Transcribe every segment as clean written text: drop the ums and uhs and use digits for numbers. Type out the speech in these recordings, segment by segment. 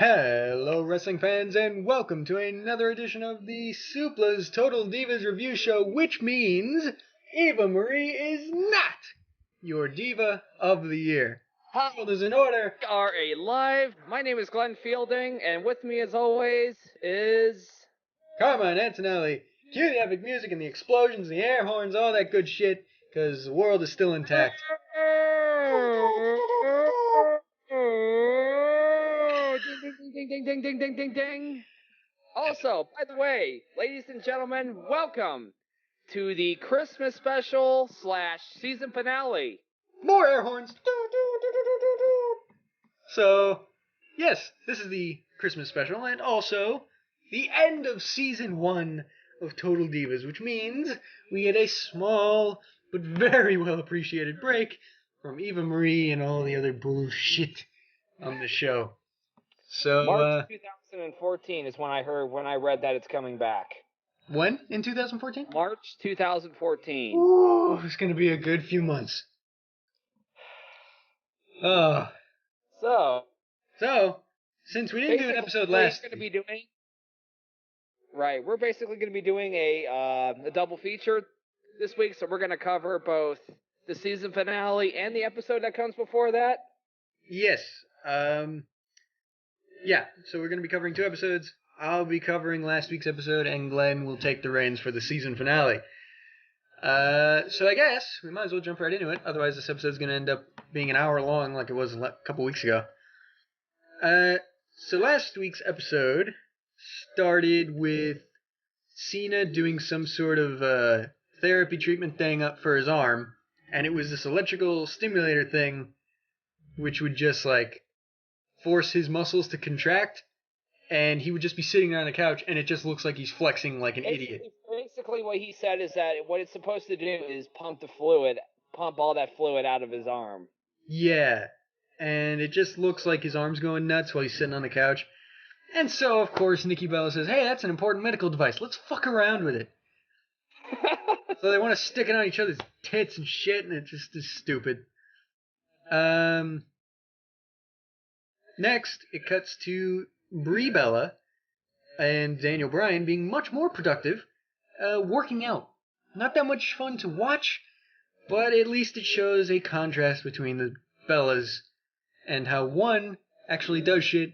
Hello, wrestling fans, and welcome to another edition of the Supla's Total Divas Review Show, which means Eva Marie is not your Diva of the Year. Hold is in order. We are live. My name is Glenn Fielding, and with me, as always, is Carmine Antonelli. Cue the epic music and the explosions, the air horns, all that good shit, because the world is still intact. Ding, ding, ding, ding, ding, ding, ding, ding, ding. Also, by the way, ladies and gentlemen, welcome to the Christmas special / season finale. More air horns. So, yes, this is the Christmas special, and also the end of season 1 of Total Divas, which means we get a small but very well appreciated break from Eva Marie and all the other bullshit on the show. So, March 2014 is when I read that it's coming back. When? In 2014? March 2014. Ooh, it's going to be a good few months. So, since we didn't do an episode last week, we're basically going to be doing a double feature this week, so we're going to cover both the season finale and the episode that comes before that. Yes. Yeah, so we're going to be covering 2 episodes. I'll be covering last week's episode, and Glenn will take the reins for the season finale. So I guess we might as well jump right into it. Otherwise, this episode's going to end up being an hour long like it was a couple weeks ago. So last week's episode started with Cena doing some sort of therapy treatment thing up for his arm, and it was this electrical stimulator thing which would just like force his muscles to contract, and he would just be sitting there on the couch, and it just looks like he's flexing like an idiot. Basically what he said is that what it's supposed to do is pump all that fluid out of his arm. Yeah, and it just looks like his arm's going nuts while he's sitting on the couch. And so, of course, Nikki Bella says, hey, that's an important medical device. Let's fuck around with it. So they want to stick it on each other's tits and shit, and it just is stupid. Next, it cuts to Brie Bella and Daniel Bryan being much more productive, working out. Not that much fun to watch, but at least it shows a contrast between the Bellas and how one actually does shit.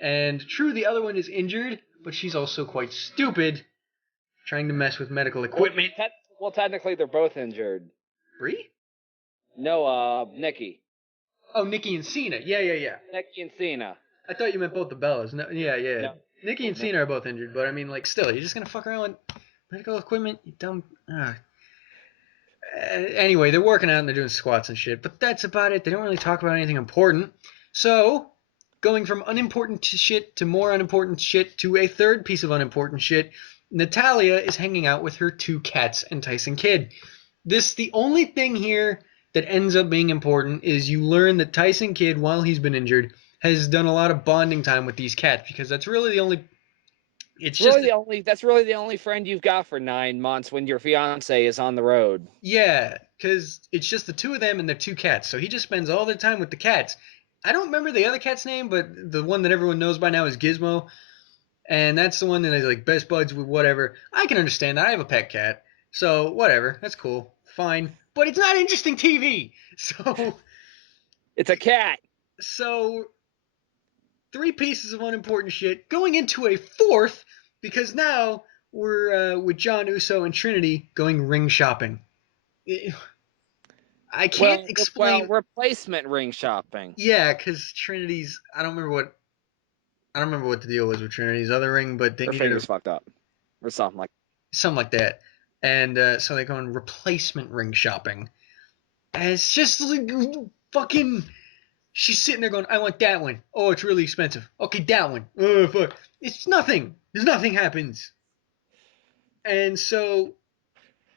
And true, the other one is injured, but she's also quite stupid, trying to mess with medical equipment. Well, technically, they're both injured. Brie? No, Nikki. Oh, Nikki and Cena. Yeah. Nikki and Cena. I thought you meant both the Bellas. No, yeah. No. Nikki and Cena are both injured, but I mean, like, still, you're just gonna fuck around with medical equipment, you dumb. Anyway, they're working out and they're doing squats and shit, but that's about it. They don't really talk about anything important. So, going from unimportant shit to more unimportant shit to a third piece of unimportant shit, Natalya is hanging out with her 2 cats and Tyson Kidd. The only thing here that ends up being important is you learn that Tyson Kidd, while he's been injured, has done a lot of bonding time with these cats, because that's really the only... That's really the only friend you've got for 9 months when your fiance is on the road. Yeah, because it's just the 2 of them and their 2 cats, so he just spends all their time with the cats. I don't remember the other cat's name, but the one that everyone knows by now is Gizmo, and that's the one that is like best buds with whatever. I can understand that. I have a pet cat, so whatever. That's cool. Fine. But it's not interesting TV, so... It's a cat. So, 3 pieces of unimportant shit going into a 4th, because now we're with John Uso and Trinity going ring shopping. I can't explain... replacement ring shopping. Yeah, because Trinity's... I don't remember what the deal was with Trinity's other ring, but they needed... Her finger's fucked up. Or something like that. And so they go on replacement ring shopping. And it's just like fucking... She's sitting there going, I want that one. Oh, it's really expensive. Okay, that one. Oh, fuck. It's nothing. Nothing happens. And so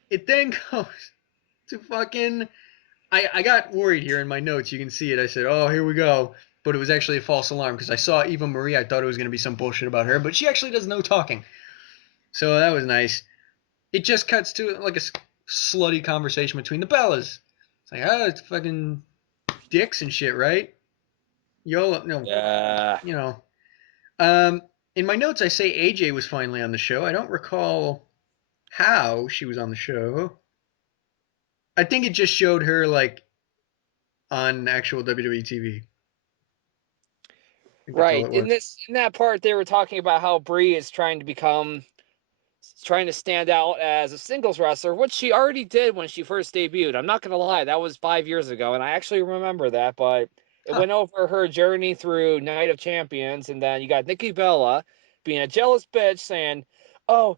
it then goes to fucking... I got worried here in my notes. You can see it. I said, oh, here we go. But it was actually a false alarm because I saw Eva Marie. I thought it was going to be some bullshit about her. But she actually does no talking. So that was nice. It just cuts to like a slutty conversation between the Bellas. It's like, oh, it's fucking dicks and shit, right? YOLO, no. Yeah. You know. In my notes, I say AJ was finally on the show. I don't recall how she was on the show. I think it just showed her like on actual WWE TV. I think that's all Right. it In was. that part, they were talking about how Brie is trying to stand out as a singles wrestler, which she already did when she first debuted. I'm not gonna lie, that was 5 years ago, and I actually remember that. But it Huh. went over her journey through Night of Champions, and then you got Nikki Bella being a jealous bitch, saying, "Oh,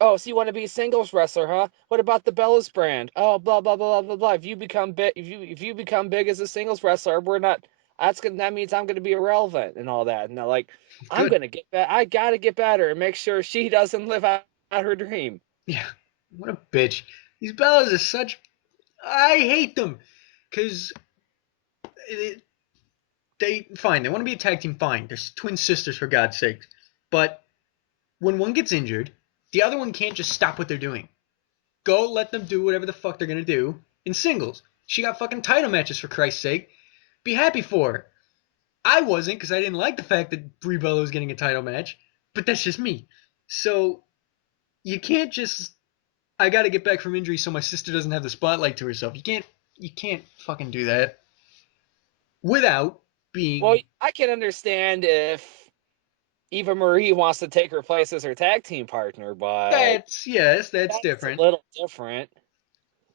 oh, so you want to be a singles wrestler, huh? What about the Bellas brand? Oh, blah blah blah blah blah. If you become big, if you become big as a singles wrestler, we're not. That means I'm gonna be irrelevant and all that." And they're like, "I'm Good. gonna get better. I gotta get better and make sure she doesn't live out her dream." Yeah. What a bitch. These Bellas are such. I hate them. Because they. Fine. They want to be a tag team. Fine. They're twin sisters, for God's sake. But when one gets injured, the other one can't just stop what they're doing. Go let them do whatever the fuck they're going to do in singles. She got fucking title matches, for Christ's sake. Be happy for her. I wasn't because I didn't like the fact that Brie Bella was getting a title match, but that's just me. So you can't just I got to get back from injury so my sister doesn't have the spotlight to herself. You can't fucking do that without Well, being I can understand if Eva Marie wants to take her place as her tag team partner, but that's yes, that's that's a different. little different.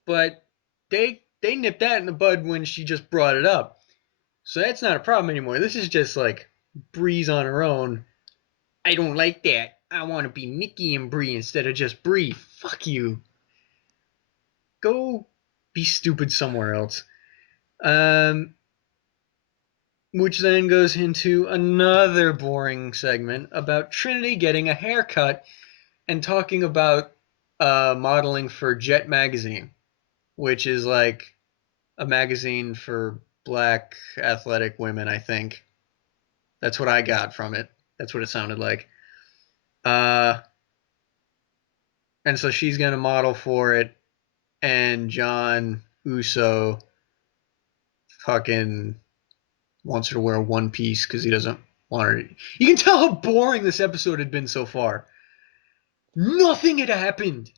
But they nipped that in the bud when she just brought it up. So that's not a problem anymore. This is just like Bree's on her own. I don't like that. I want to be Nikki and Bree instead of just Bree. Fuck you. Go be stupid somewhere else. Um, which then goes into another boring segment about Trinity getting a haircut and talking about modeling for Jet Magazine, which is like a magazine for black athletic women, I think. That's what I got from it. That's what it sounded like. Uh, and so she's going to model for it, and John Uso fucking wants her to wear one piece because he doesn't want her. You can tell how boring this episode had been so far. Nothing had happened.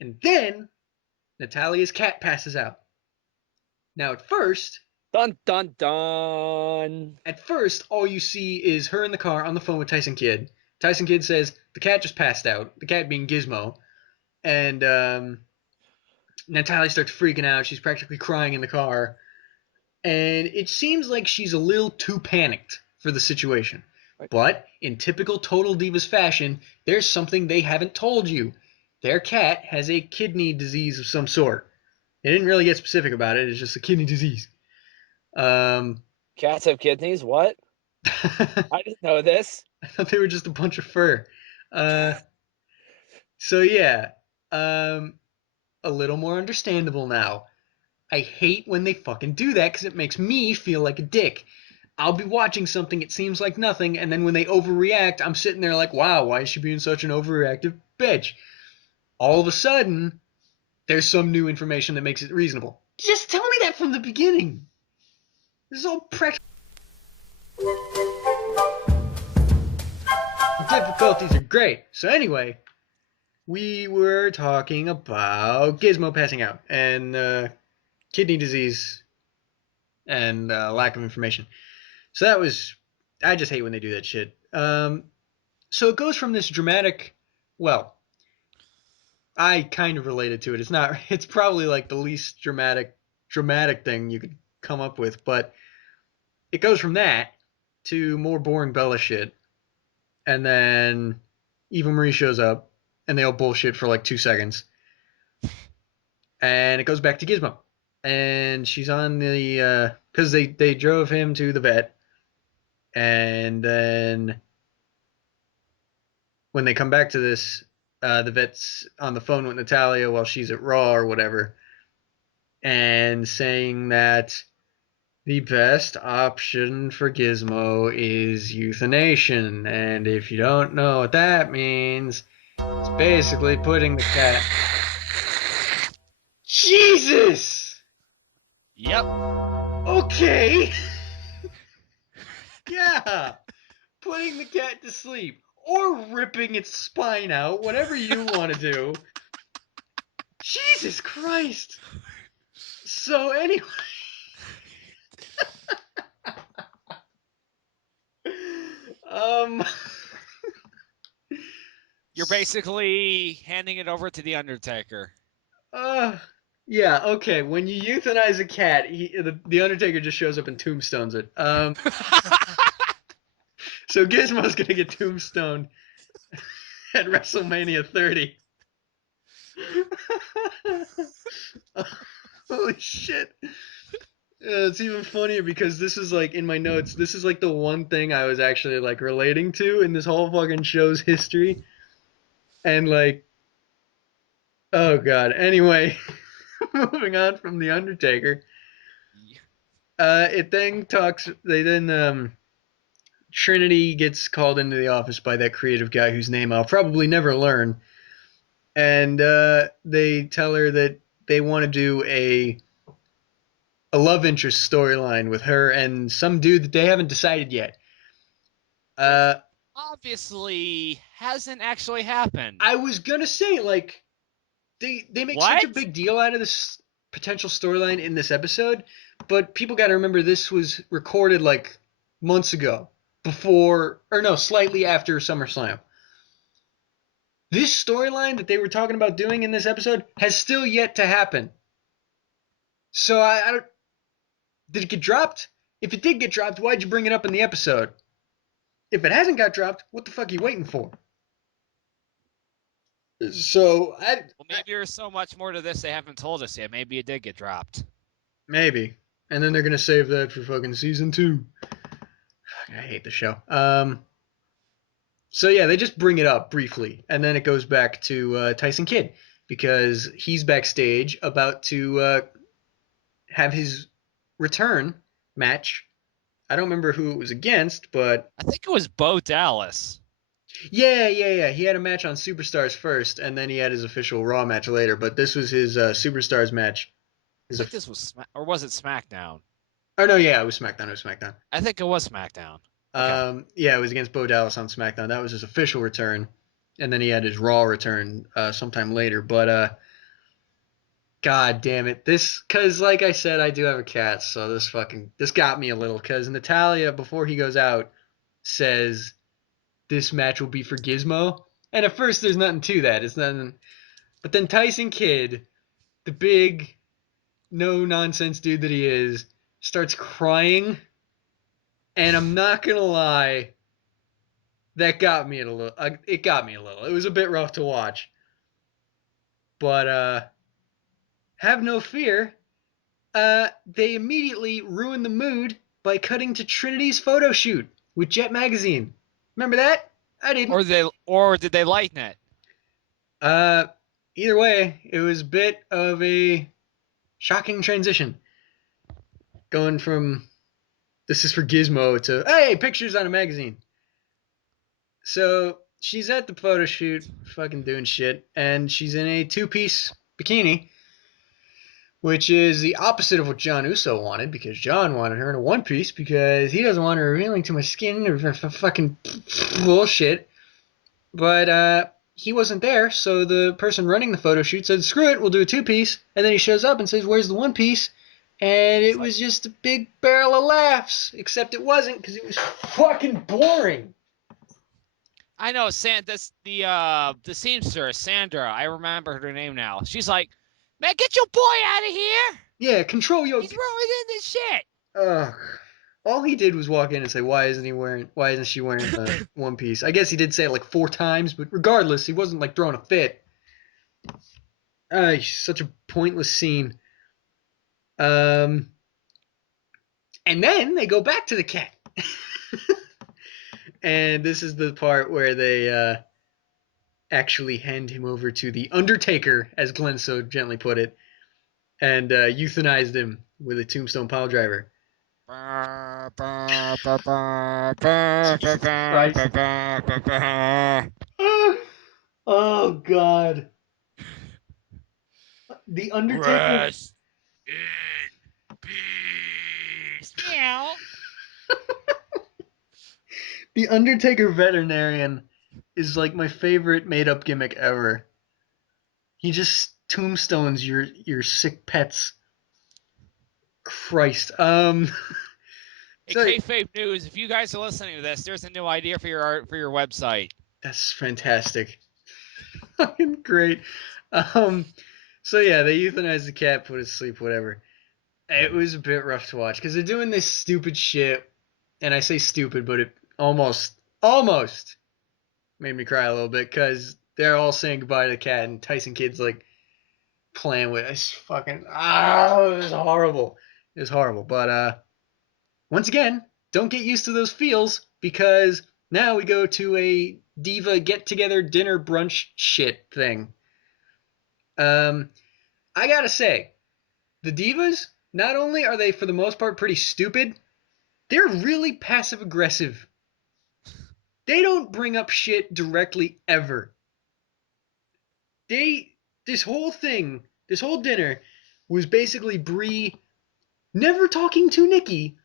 And then Natalia's cat passes out. Now, Dun dun dun. all you see is her in the car on the phone with Tyson Kidd. Tyson Kidd says the cat just passed out. The cat being Gizmo, and Natalia starts freaking out. She's practically crying in the car, and it seems like she's a little too panicked for the situation. But in typical Total Divas fashion, there's something they haven't told you. Their cat has a kidney disease of some sort. They didn't really get specific about it. It's just a kidney disease. Um, Cats have kidneys? What? I I didn't know this. thought they were just a bunch of fur. Uh, so yeah, um, a little more understandable now. I hate when they fucking do that because it makes me feel like a dick. I'll be watching something, it seems like nothing, and then when they overreact, I'm sitting there like, wow, why is she being such an overreactive bitch? All of a sudden, there's some new information that makes it reasonable. Just tell me that from the beginning. This is all practical. Difficulties are great. So anyway, we were talking about Gizmo passing out and kidney disease and lack of information. So that was, I just hate when they do that shit. So it goes from this dramatic, well, I kind of related to it. It's not, it's probably like the least dramatic thing you could come up with, but it goes from that to more boring Bella shit. And then Eva Marie shows up and they all bullshit for like 2 seconds. And it goes back to Gizmo. And she's on the, because they drove him to the vet. And then when they come back to this, the vet's on the phone with Natalia while she's at Raw or whatever, and saying that the best option for Gizmo is euthanasia. And if you don't know what that means, it's basically putting the cat. Jesus! Yep. Okay! Yeah! putting the cat to sleep or ripping its spine out, whatever you want to do. Jesus Christ. So anyway, um, You're basically handing it over to the Undertaker. yeah, okay. When you euthanize a cat, the Undertaker just shows up and tombstones it. So Gizmo's gonna get tombstoned at WrestleMania 30. Holy shit. It's even funnier because this is like in my notes. This is like the one thing I was actually like relating to in this whole fucking show's history. And like, oh god. Anyway, moving on from the Undertaker. It then talks. They then Trinity gets called into the office by that creative guy whose name I'll probably never learn, and they tell her that they want to do a love interest storyline with her and some dude that they haven't decided yet. Obviously hasn't actually happened. I was gonna say, like, they make such a big deal out of this potential storyline in this episode, but people got to remember this was recorded like months ago, slightly after SummerSlam. This storyline that they were talking about doing in this episode has still yet to happen. So I don't. Did it get dropped? If it did get dropped, why'd you bring it up in the episode? If it hasn't got dropped, what the fuck are you waiting for? So maybe there's so much more to this they haven't told us yet. Maybe it did get dropped. Maybe. And then they're gonna save that for fucking season 2. I hate the show. So yeah, they just bring it up briefly, and then it goes back to Tyson Kidd because he's backstage about to have his return match. I don't remember who it was against, but I think it was Bo Dallas. Yeah. He had a match on Superstars first, and then he had his official Raw match later. But this was his Superstars match. I think this was or was it SmackDown? Oh no, yeah, it was SmackDown. I think it was SmackDown. Okay. Yeah, it was against Bo Dallas on SmackDown. That was his official return, and then he had his Raw return sometime later. But God damn it, because like I said, I do have a cat, so this got me a little. Because Natalia, before he goes out, says this match will be for Gizmo, and at first there's nothing to that. It's nothing, but then Tyson Kidd, the big, no nonsense dude that he is, starts crying. And I'm not gonna lie, that got me a little. It got me a little. It was a bit rough to watch, but have no fear. They immediately ruined the mood by cutting to Trinity's photo shoot with Jet Magazine. Remember that? I didn't. Or did they lighten it? Either way, it was a bit of a shocking transition, going from this is for Gizmo to, hey, pictures on a magazine. So she's at the photo shoot, fucking doing shit, and she's in a 2-piece bikini, which is the opposite of what John Uso wanted, because John wanted her in a 1-piece because he doesn't want her revealing too much skin or fucking bullshit. But he wasn't there, so the person running the photo shoot said, screw it, we'll do a 2-piece. And then he shows up and says, where's the 1-piece? And it was just a big barrel of laughs, except it wasn't, because it was fucking boring. I know, the seamstress, Sandra, I remember her name now. She's like, man, get your boy out of here! Yeah, control your... He's ruining this shit! Ugh. All he did was walk in and say, why isn't she wearing the 1-piece? I guess he did say it like 4 times, but regardless, he wasn't like throwing a fit. Such a pointless scene. And then they go back to the cat. And this is the part where they actually hand him over to the Undertaker, as Glenn so gently put it, and euthanized him with a tombstone pile driver. Oh, God. The Undertaker... Rest in peace. Meow. The Undertaker veterinarian is like my favorite made-up gimmick ever. He just tombstones your sick pets. Christ. Hey, So kayfabe news. If you guys are listening to this, there's a new idea for your art for your website. that's fantastic. Fucking great. Um, so yeah, they euthanized the cat, put it to sleep, whatever. It was a bit rough to watch because they're doing this stupid shit, and I say stupid, but it almost made me cry a little bit because they're all saying goodbye to the cat, and Tyson Kidd's like playing with it. It's fucking it was horrible. It was horrible. But once again, don't get used to those feels because now we go to a diva get together dinner brunch shit thing. Um, I gotta say, the divas, not only are they for the most part pretty stupid, they're really passive aggressive. They don't bring up shit directly ever. They this whole thing, this whole dinner was basically Brie never talking to Nikki.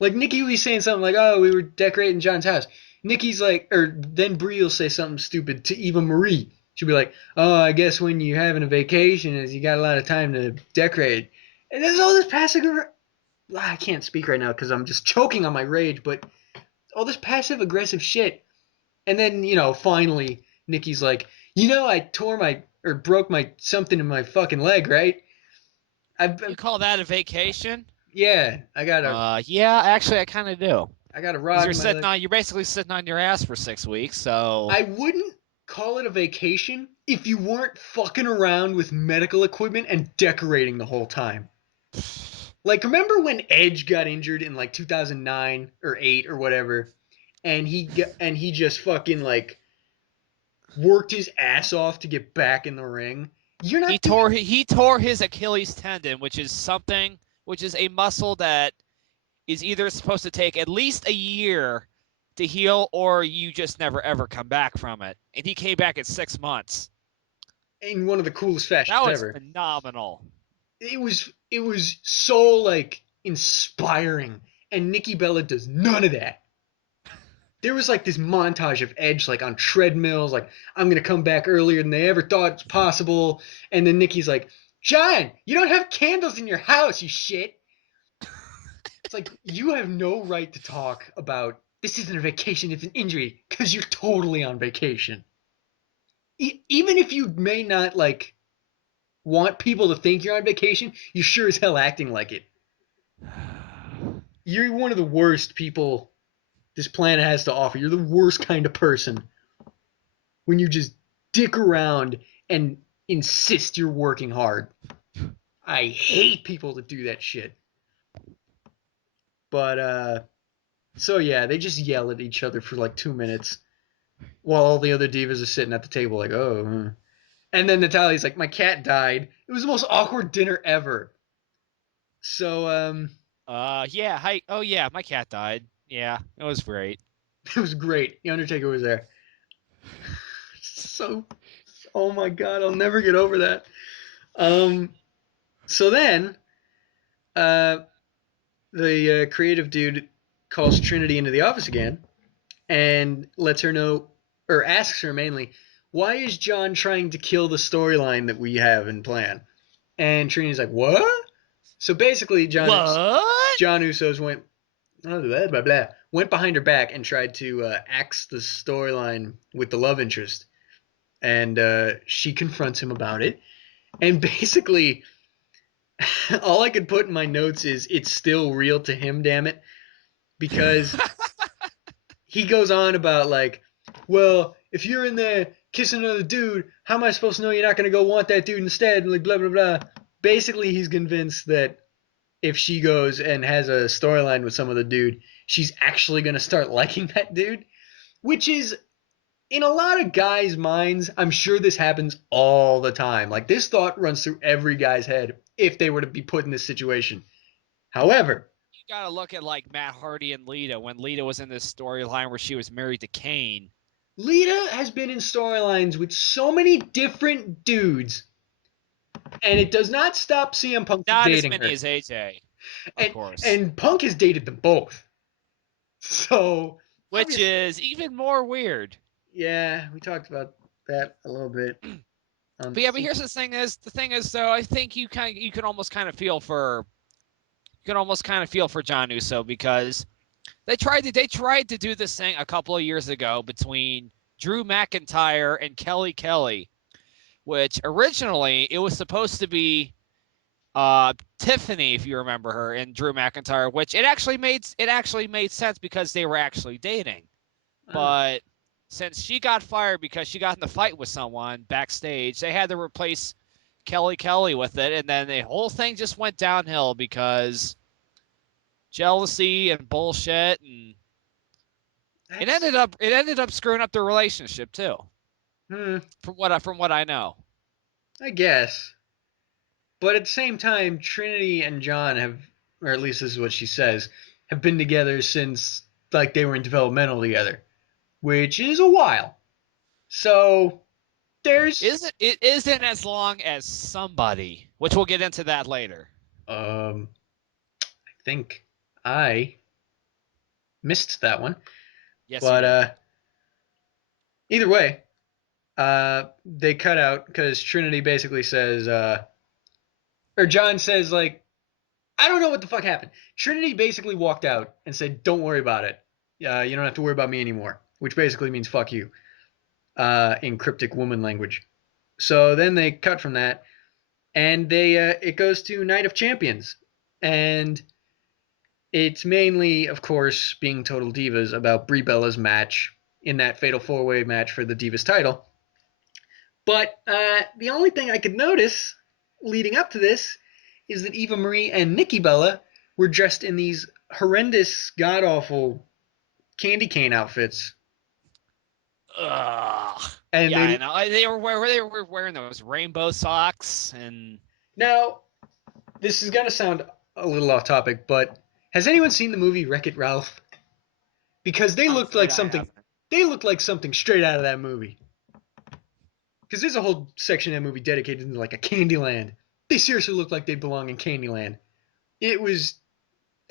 Like Nikki will be saying something like, "Oh, we were decorating John's house." Nikki's like, or then Brie will say something stupid to Eva Marie. She'll be like, "Oh, I guess when you're having a vacation, is you got a lot of time to decorate." And there's all this passive. I can't speak right now because I'm just choking on my rage. But all this passive aggressive shit, and then finally Nikki's like, I tore my or broke my something in my fucking leg, right? You call that a vacation? Yeah, I got Yeah, actually, I kind of do. a Because rod in my leg. you're basically sitting on your ass for 6 weeks. So I wouldn't call it a vacation if you weren't fucking around with medical equipment and decorating the whole time. Like, remember when Edge got injured in like 2009 or 8 or whatever, and he just fucking like worked his ass off to get back in the ring? You're not doing. he tore his Achilles tendon, which is a muscle that is either supposed to take at least a year to heal, or you just never ever come back from it. And he came back in 6 months. In one of the coolest That fashions was ever. phenomenal. It was so like inspiring, and Nikki Bella does none of that. There was like this montage of Edge like on treadmills, like I'm gonna come back earlier than they ever thought it's possible, and then Nikki's like, John, you don't have candles in your house, you shit. It's like you have no right to talk about this isn't a vacation, it's an injury, because you're totally on vacation. Even if you may not like want people to think you're on vacation, you're sure as hell acting like it. You're one of the worst people this planet has to offer. You're the worst kind of person when you just dick around and insist you're working hard. I hate people that do that shit. But so yeah, they just yell at each other for like 2 minutes while all the other divas are sitting at the table like, oh. And then Natalia's like, my cat died. It was the most awkward dinner ever. So Yeah. Hi. Oh yeah, my cat died. Yeah, it was great. it was great. The Undertaker was there. So, oh my god, I'll never get over that. So then, uh, the creative dude calls Trinity into the office again and lets her know, or asks her mainly, why is John trying to kill the storyline that we have in plan? And Trinity's like, what? So basically, What? John Usos went behind her back and tried to axe the storyline with the love interest. And she confronts him about it. And basically, all I could put in my notes is it's still real to him, damn it. Because he goes on about, like, well, if you're in there kissing another dude, how am I supposed to know you're not going to go want that dude instead? And like, blah, blah, blah. Basically, he's convinced that if she goes and has a storyline with some other dude, she's actually going to start liking that dude. Which is, in a lot of guys' minds, I'm sure this happens all the time. Like, this thought runs through every guy's head if they were to be put in this situation. However, You gotta look at like Matt Hardy and Lita when Lita was in this storyline where she was married to Kane. Lita has been in storylines with so many different dudes, and it does not stop CM Punk from Not as dating many her. as AJ, of And course. and Punk has dated them both. So which is even more weird. Yeah, we talked about that a little bit. But here's the thing is though, I think you can almost kind of feel for John Uso, because they tried to do this thing a couple of years ago between Drew McIntyre and Kelly, which originally it was supposed to be Tiffany, if you remember her, and Drew McIntyre, which it actually made sense because they were actually dating. But since she got fired because she got in a fight with someone backstage, they had to replace Kelly with it, and then the whole thing just went downhill because jealousy and bullshit, and it ended up screwing up their relationship too. From what I know. I guess. But at the same time, Trinity and John have, or at least this is what she says, have been together since like they were in developmental together, which is a while. So there's it isn't as long as Somebody, which we'll get into that later. I think I missed that one. Yes, but either way, they cut out because Trinity basically says, or John says, like, I don't know what the fuck happened. Trinity basically walked out and said, "Don't worry about it. You don't have to worry about me anymore," which basically means "fuck you," in cryptic woman language. So then they cut from that, and it goes to Night of Champions, and it's mainly, of course, being Total Divas about Brie Bella's match in that Fatal 4-Way match for the Divas title. But the only thing I could notice leading up to this is that Eva Marie and Nikki Bella were dressed in these horrendous, god-awful candy cane outfits. Ugh. And yeah, I know. They were wearing those rainbow socks. And now, this is going to sound a little off topic, but has anyone seen the movie Wreck-It Ralph? Because they looked like something. They looked like something straight out of that movie. Because there's a whole section of that movie dedicated to like a Candyland. They seriously look like they belong in Candyland. It was,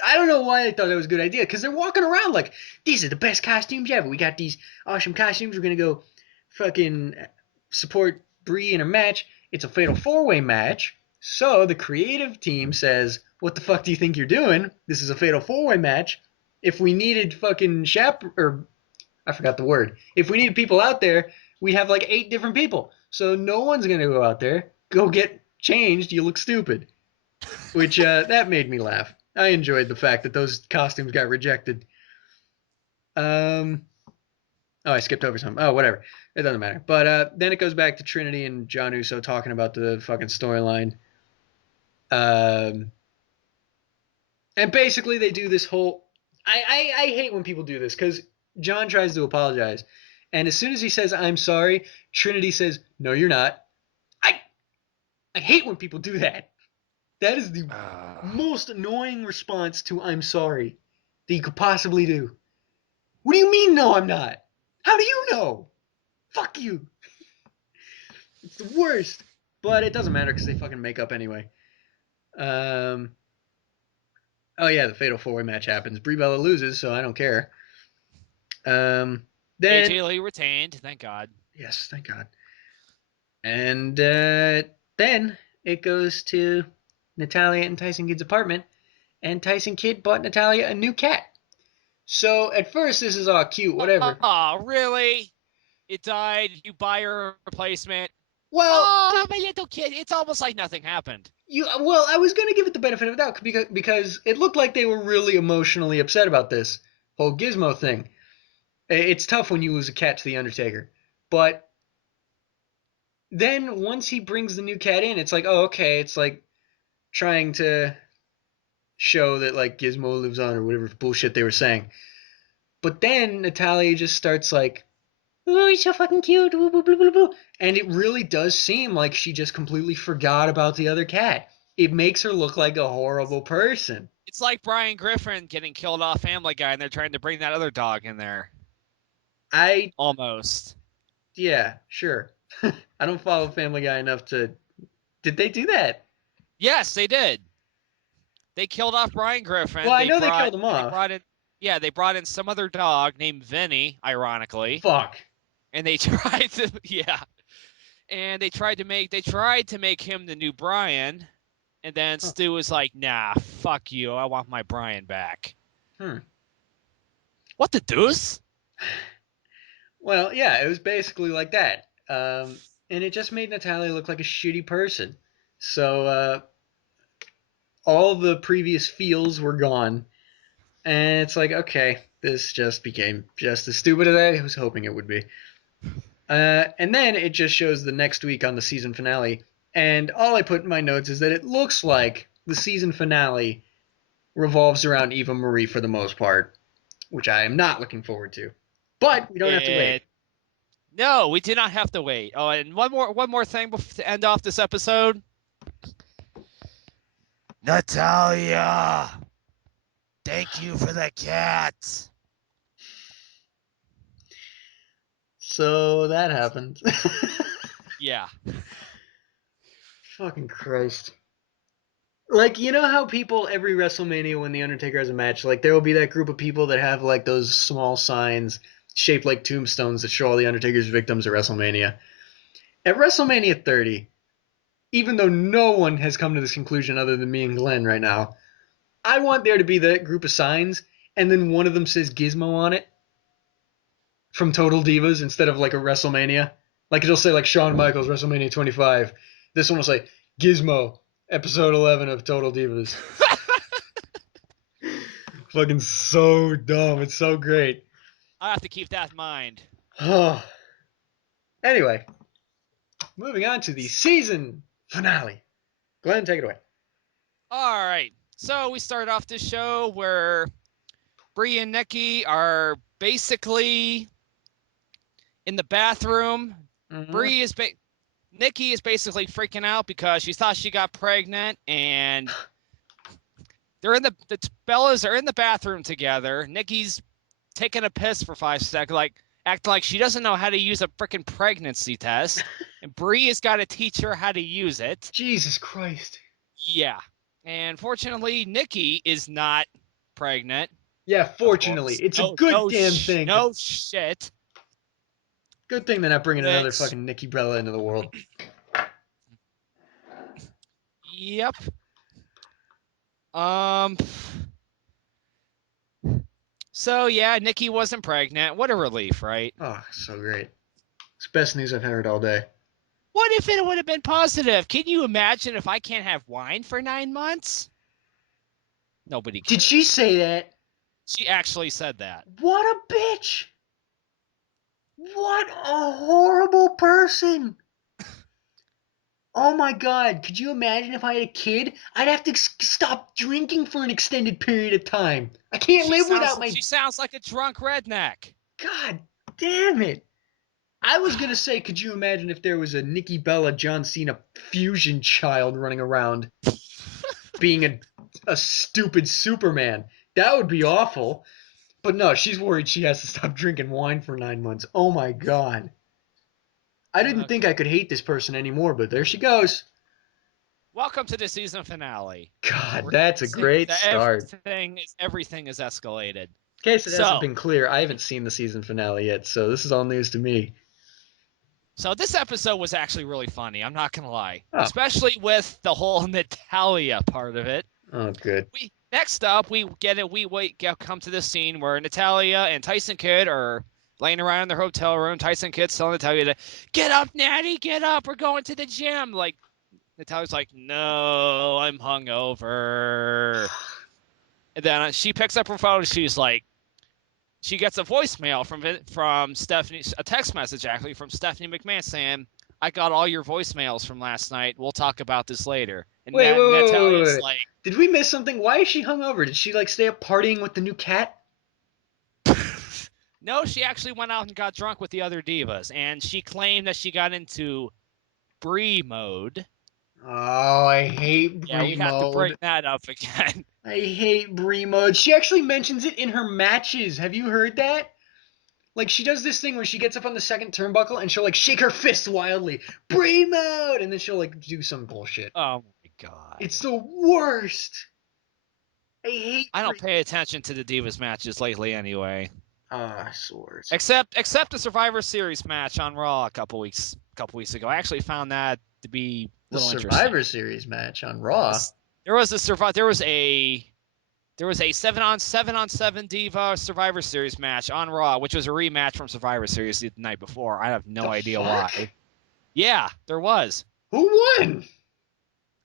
I don't know why they thought that was a good idea, because they're walking around like, these are the best costumes ever. We got these awesome costumes. We're going to go fucking support Brie in her match. It's a Fatal 4-Way match. So the creative team says, what the fuck do you think you're doing? This is a Fatal 4-Way match. If we needed fucking I forgot the word. If we needed people out there, we'd have like 8 different people. So no one's going to go out there. Go get changed. You look stupid. Which, that made me laugh. I enjoyed the fact that those costumes got rejected. Oh, I skipped over some. Oh, whatever. It doesn't matter. But then it goes back to Trinity and John Uso talking about the fucking storyline. And basically they do this whole... I hate when people do this, because John tries to apologize. And as soon as he says, "I'm sorry," Trinity says, "No, you're not." I hate when people do that. That is the most annoying response to "I'm sorry" that you could possibly do. What do you mean, no, I'm not? How do you know? Fuck you. It's the worst. But it doesn't matter because they fucking make up anyway. Oh yeah, the Fatal 4-Way match happens. Brie Bella loses, so I don't care. Then AJ Lee retained, thank God. Yes, thank God. And then it goes to Natalya and Tyson Kidd's apartment, and Tyson Kidd bought Natalya a new cat. So at first this is all cute, whatever. Oh, really? It died. You buy her a replacement. Well, oh, my little kid. It's almost like nothing happened. Well, I was gonna give it the benefit of the doubt because it looked like they were really emotionally upset about this whole Gizmo thing. It's tough when you lose a cat to the Undertaker, but then once he brings the new cat in, it's like, oh, okay, it's like trying to show that like Gizmo lives on or whatever bullshit they were saying. But then Natalya just starts like, oh, he's so fucking cute, blah, blah, blah, blah, blah. And it really does seem like she just completely forgot about the other cat. It makes her look like a horrible person. It's like Brian Griffin getting killed off Family Guy, and they're trying to bring that other dog in there. Almost. Yeah, sure. I don't follow Family Guy enough to... Did they do that? Yes, they did. They killed off Brian Griffin. Well, I know they killed him off. Yeah, they brought in some other dog named Vinny, ironically. Fuck. And they tried to, and they tried to make him the new Brian, and then Stu was like, "Nah, fuck you. I want my Brian back." What the deuce? Well, yeah, it was basically like that. And it just made Natalia look like a shitty person. So all the previous feels were gone. And it's like, okay, this just became just as stupid as I was hoping it would be. And then it just shows the next week on the season finale. And all I put in my notes is that it looks like the season finale revolves around Eva Marie for the most part, which I am not looking forward to. But we don't have to wait. No, we do not have to wait. Oh, and one more thing to end off this episode. Natalia, thank you for the cat. So that happened. Yeah. Fucking Christ. Like, you know how people every WrestleMania when The Undertaker has a match, like there will be that group of people that have like those small signs shaped like tombstones that show all The Undertaker's victims at WrestleMania. At WrestleMania 30, even though no one has come to this conclusion other than me and Glenn right now, I want there to be that group of signs, and then one of them says Gizmo on it from Total Divas instead of like a WrestleMania. Like it'll say like Shawn Michaels WrestleMania 25. This one will say Gizmo episode 11 of Total Divas. Fucking so dumb. It's so great. I have to keep that in mind. Anyway, moving on to the season finale. Glenn, take it away. All right. So we start off this show where Bree and Nikki are basically in the bathroom. Mm-hmm. Nikki is basically freaking out because she thought she got pregnant, and they're the Bellas are in the bathroom together. Nikki's taking a piss for 5 seconds, acting like she doesn't know how to use a freaking pregnancy test, and Bree has got to teach her how to use it. Jesus Christ. Yeah. And fortunately, Nikki is not pregnant. Yeah, fortunately. It's a good damn thing. No shit. Good thing they're not bringing another fucking Nikki Bella into the world. Yep. So yeah, Nikki wasn't pregnant. What a relief, right? Oh, so great. It's the best news I've heard all day. What if it would have been positive? Can you imagine if I can't have wine for 9 months? Nobody cares. Did she say that? She actually said that. What a bitch! What a horrible person! Oh my god, could you imagine if I had a kid? I'd have to stop drinking for an extended period of time. I can't live without my... She sounds like a drunk redneck. God damn it. I was gonna say, could you imagine if there was a Nikki Bella John Cena fusion child running around being a stupid Superman? That would be awful. But no, she's worried she has to stop drinking wine for 9 months. Oh my god. I didn't think I could hate this person anymore, but there she goes. Welcome to the season finale. God, that's a great start. Everything is escalated. In case it hasn't been clear, I haven't seen the season finale yet, so this is all news to me. So this episode was actually really funny, I'm not going to lie. Oh. Especially with the whole Natalia part of it. Oh, good. Next up, we come to this scene where Natalia and Tyson Kidd are laying around in their hotel room. Tyson Kidd's telling Natalia to, get up, Natty, get up, we're going to the gym. Like, Natalia's like, no, I'm hungover. And then she picks up her phone and she's like, she gets a voicemail from Stephanie, a text message actually from Stephanie McMahon saying, I got all your voicemails from last night. We'll talk about this later. And Natalia's like, did we miss something? Why is she hungover? Did she like stay up partying with the new cat? No, she actually went out and got drunk with the other divas, and she claimed that she got into Bree mode. Oh, I hate Bree mode. Yeah, we have to bring that up again. I hate Bree mode. She actually mentions it in her matches. Have you heard that? Like, she does this thing where she gets up on the second turnbuckle and she'll, like, shake her fist wildly. Bree mode! And then she'll, like, do some bullshit. Oh, my God. It's the worst. I hate. I don't pay attention to the Divas matches lately anyway. Swords. Except the Survivor Series match on Raw a couple weeks ago. I actually found that to be a The little Survivor interesting. Series match on Raw. There was a 7-on-7 Diva Survivor Series match on Raw, which was a rematch from Survivor Series the night before. I have no idea why. Yeah, there was. Who won?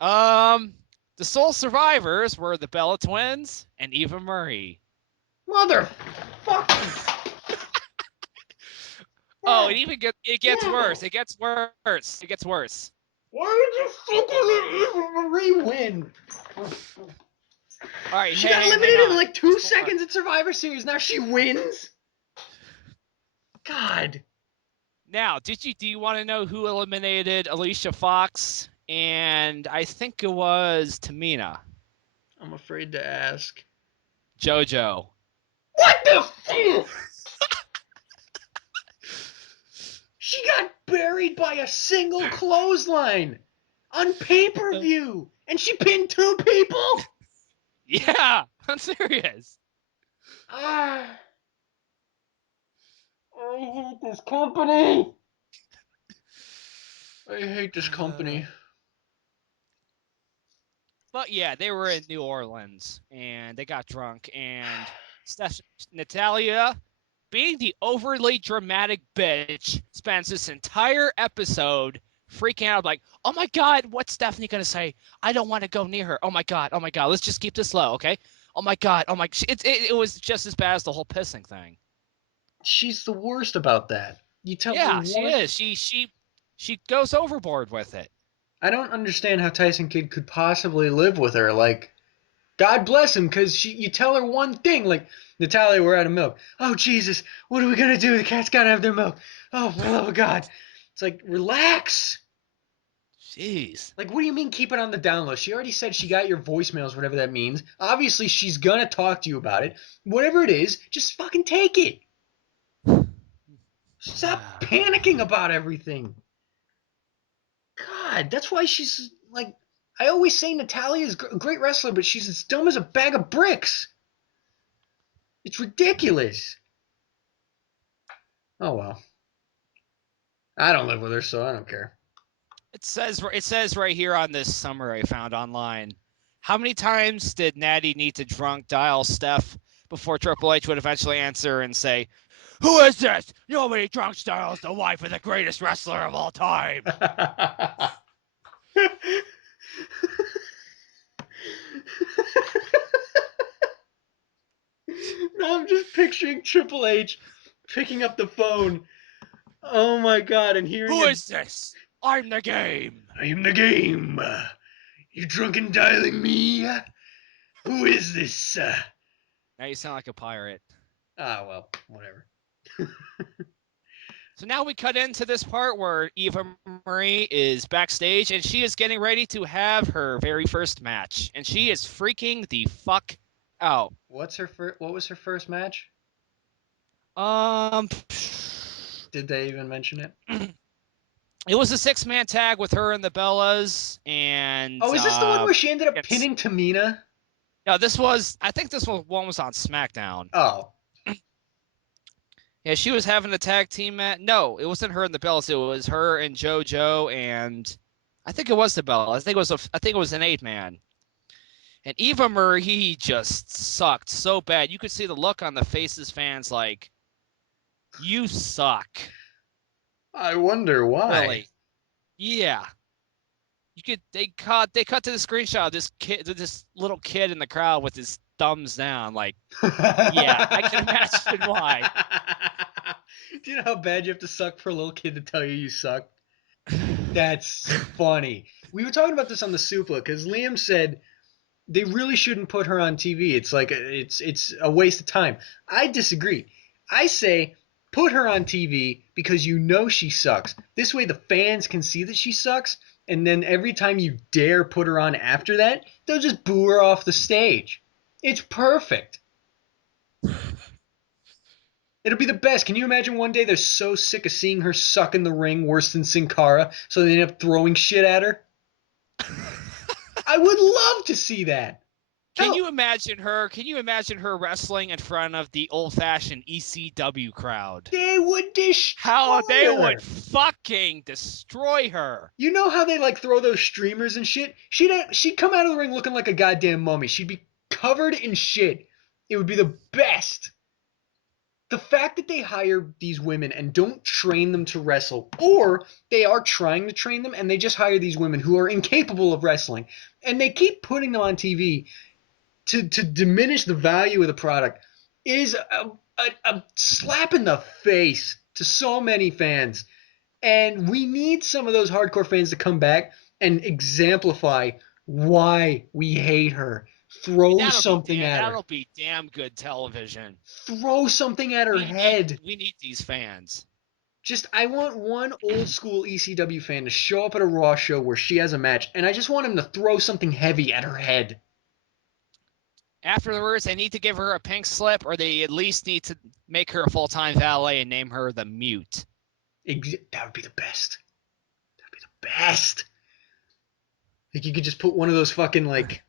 The sole survivors were the Bella Twins and Eva Marie. Motherfucker. Oh, it gets worse. It gets worse. It gets worse. Why would you fucking let Eva Marie win? All right, She got eliminated in like 2 seconds at Survivor Series. Now she wins. God. Now, do you want to know who eliminated Alicia Fox and I think it was Tamina? I'm afraid to ask. JoJo. What the fuck? She got buried by a single clothesline on pay-per-view, and she pinned 2 people? Yeah, I'm serious. I hate this company. I hate this company. But yeah, they were in New Orleans and they got drunk, and Natalia, being the overly dramatic bitch, spends this entire episode freaking out like, oh my God, what's Stephanie going to say? I don't want to go near her. Oh my God, let's just keep this low, okay? Oh my God, it was just as bad as the whole pissing thing. She's the worst about that. You tell me Yeah, what? she is. She goes overboard with it. I don't understand how Tyson Kidd could possibly live with her. Like, God bless him, because you tell her one thing, like, Natalia, we're out of milk. Oh, Jesus, what are we going to do? The cat's got to have their milk. Oh, for the love of God. It's like, relax. Jeez. Like, what do you mean keep it on the down low? She already said she got your voicemails, whatever that means. Obviously, she's going to talk to you about it. Whatever it is, just fucking take it. Stop panicking about everything. God, that's why she's, like, I always say Natalia is a great wrestler, but she's as dumb as a bag of bricks. It's ridiculous. Oh, well. I don't live with her, so I don't care. It says right here on this summary I found online, how many times did Natty need to drunk dial Steph before Triple H would eventually answer and say, who is this? Nobody drunk dials the wife of the greatest wrestler of all time. Now I'm just picturing Triple H picking up the phone. Oh my God, and hearing Who is this? I'm the game. I'm the game. You drunken dialing me? Who is this? Now you sound like a pirate. Ah, well, whatever. So now we cut into this part where Eva Marie is backstage and she is getting ready to have her very first match, and she is freaking the fuck out. What was her first match? Did they even mention it? It was a 6-man tag with her and the Bellas, and is this the one where she ended up pinning Tamina? No, I think this one was on SmackDown. Oh. Yeah, she was having a tag team match. No, it wasn't her and the Bellas. It was her and JoJo, and I think it was the Bellas. I think it was an 8-man. And Eva Marie just sucked so bad. You could see the look on the faces fans like, you suck. I wonder why. Really? Yeah. They cut to the screenshot of this little kid in the crowd with his thumbs down, like, yeah, I can imagine why. Do you know how bad you have to suck for a little kid to tell you suck? That's funny. We were talking about this on the Supla because Liam said they really shouldn't put her on TV. It's like it's a waste of time. I disagree. I say put her on TV because you know she sucks. This way the fans can see that she sucks, and then every time you dare put her on after that, they'll just boo her off the stage. It's perfect. It'll be the best. Can you imagine one day they're so sick of seeing her suck in the ring worse than Sin Cara, so they end up throwing shit at her? I would love to see that. Can you imagine her? Can you imagine her wrestling in front of the old-fashioned ECW crowd? They would destroy How they her. would fucking destroy her. You know how they like throw those streamers and shit? She'd come out of the ring looking like a goddamn mummy. She'd be covered in shit. It would be the best. The fact that they hire these women and don't train them to wrestle, or they are trying to train them and they just hire these women who are incapable of wrestling, and they keep putting them on TV to diminish the value of the product, is a slap in the face to so many fans. And we need some of those hardcore fans to come back and exemplify why we hate her. Throw something at her. That'll be damn good television. Throw something at her head. We need these fans. I want one old school ECW fan to show up at a Raw show where she has a match, and I just want him to throw something heavy at her head. Afterwards, they need to give her a pink slip, or they at least need to make her a full-time valet and name her the Mute. That would be the best. That'd be the best. Like, you could just put one of those fucking, like,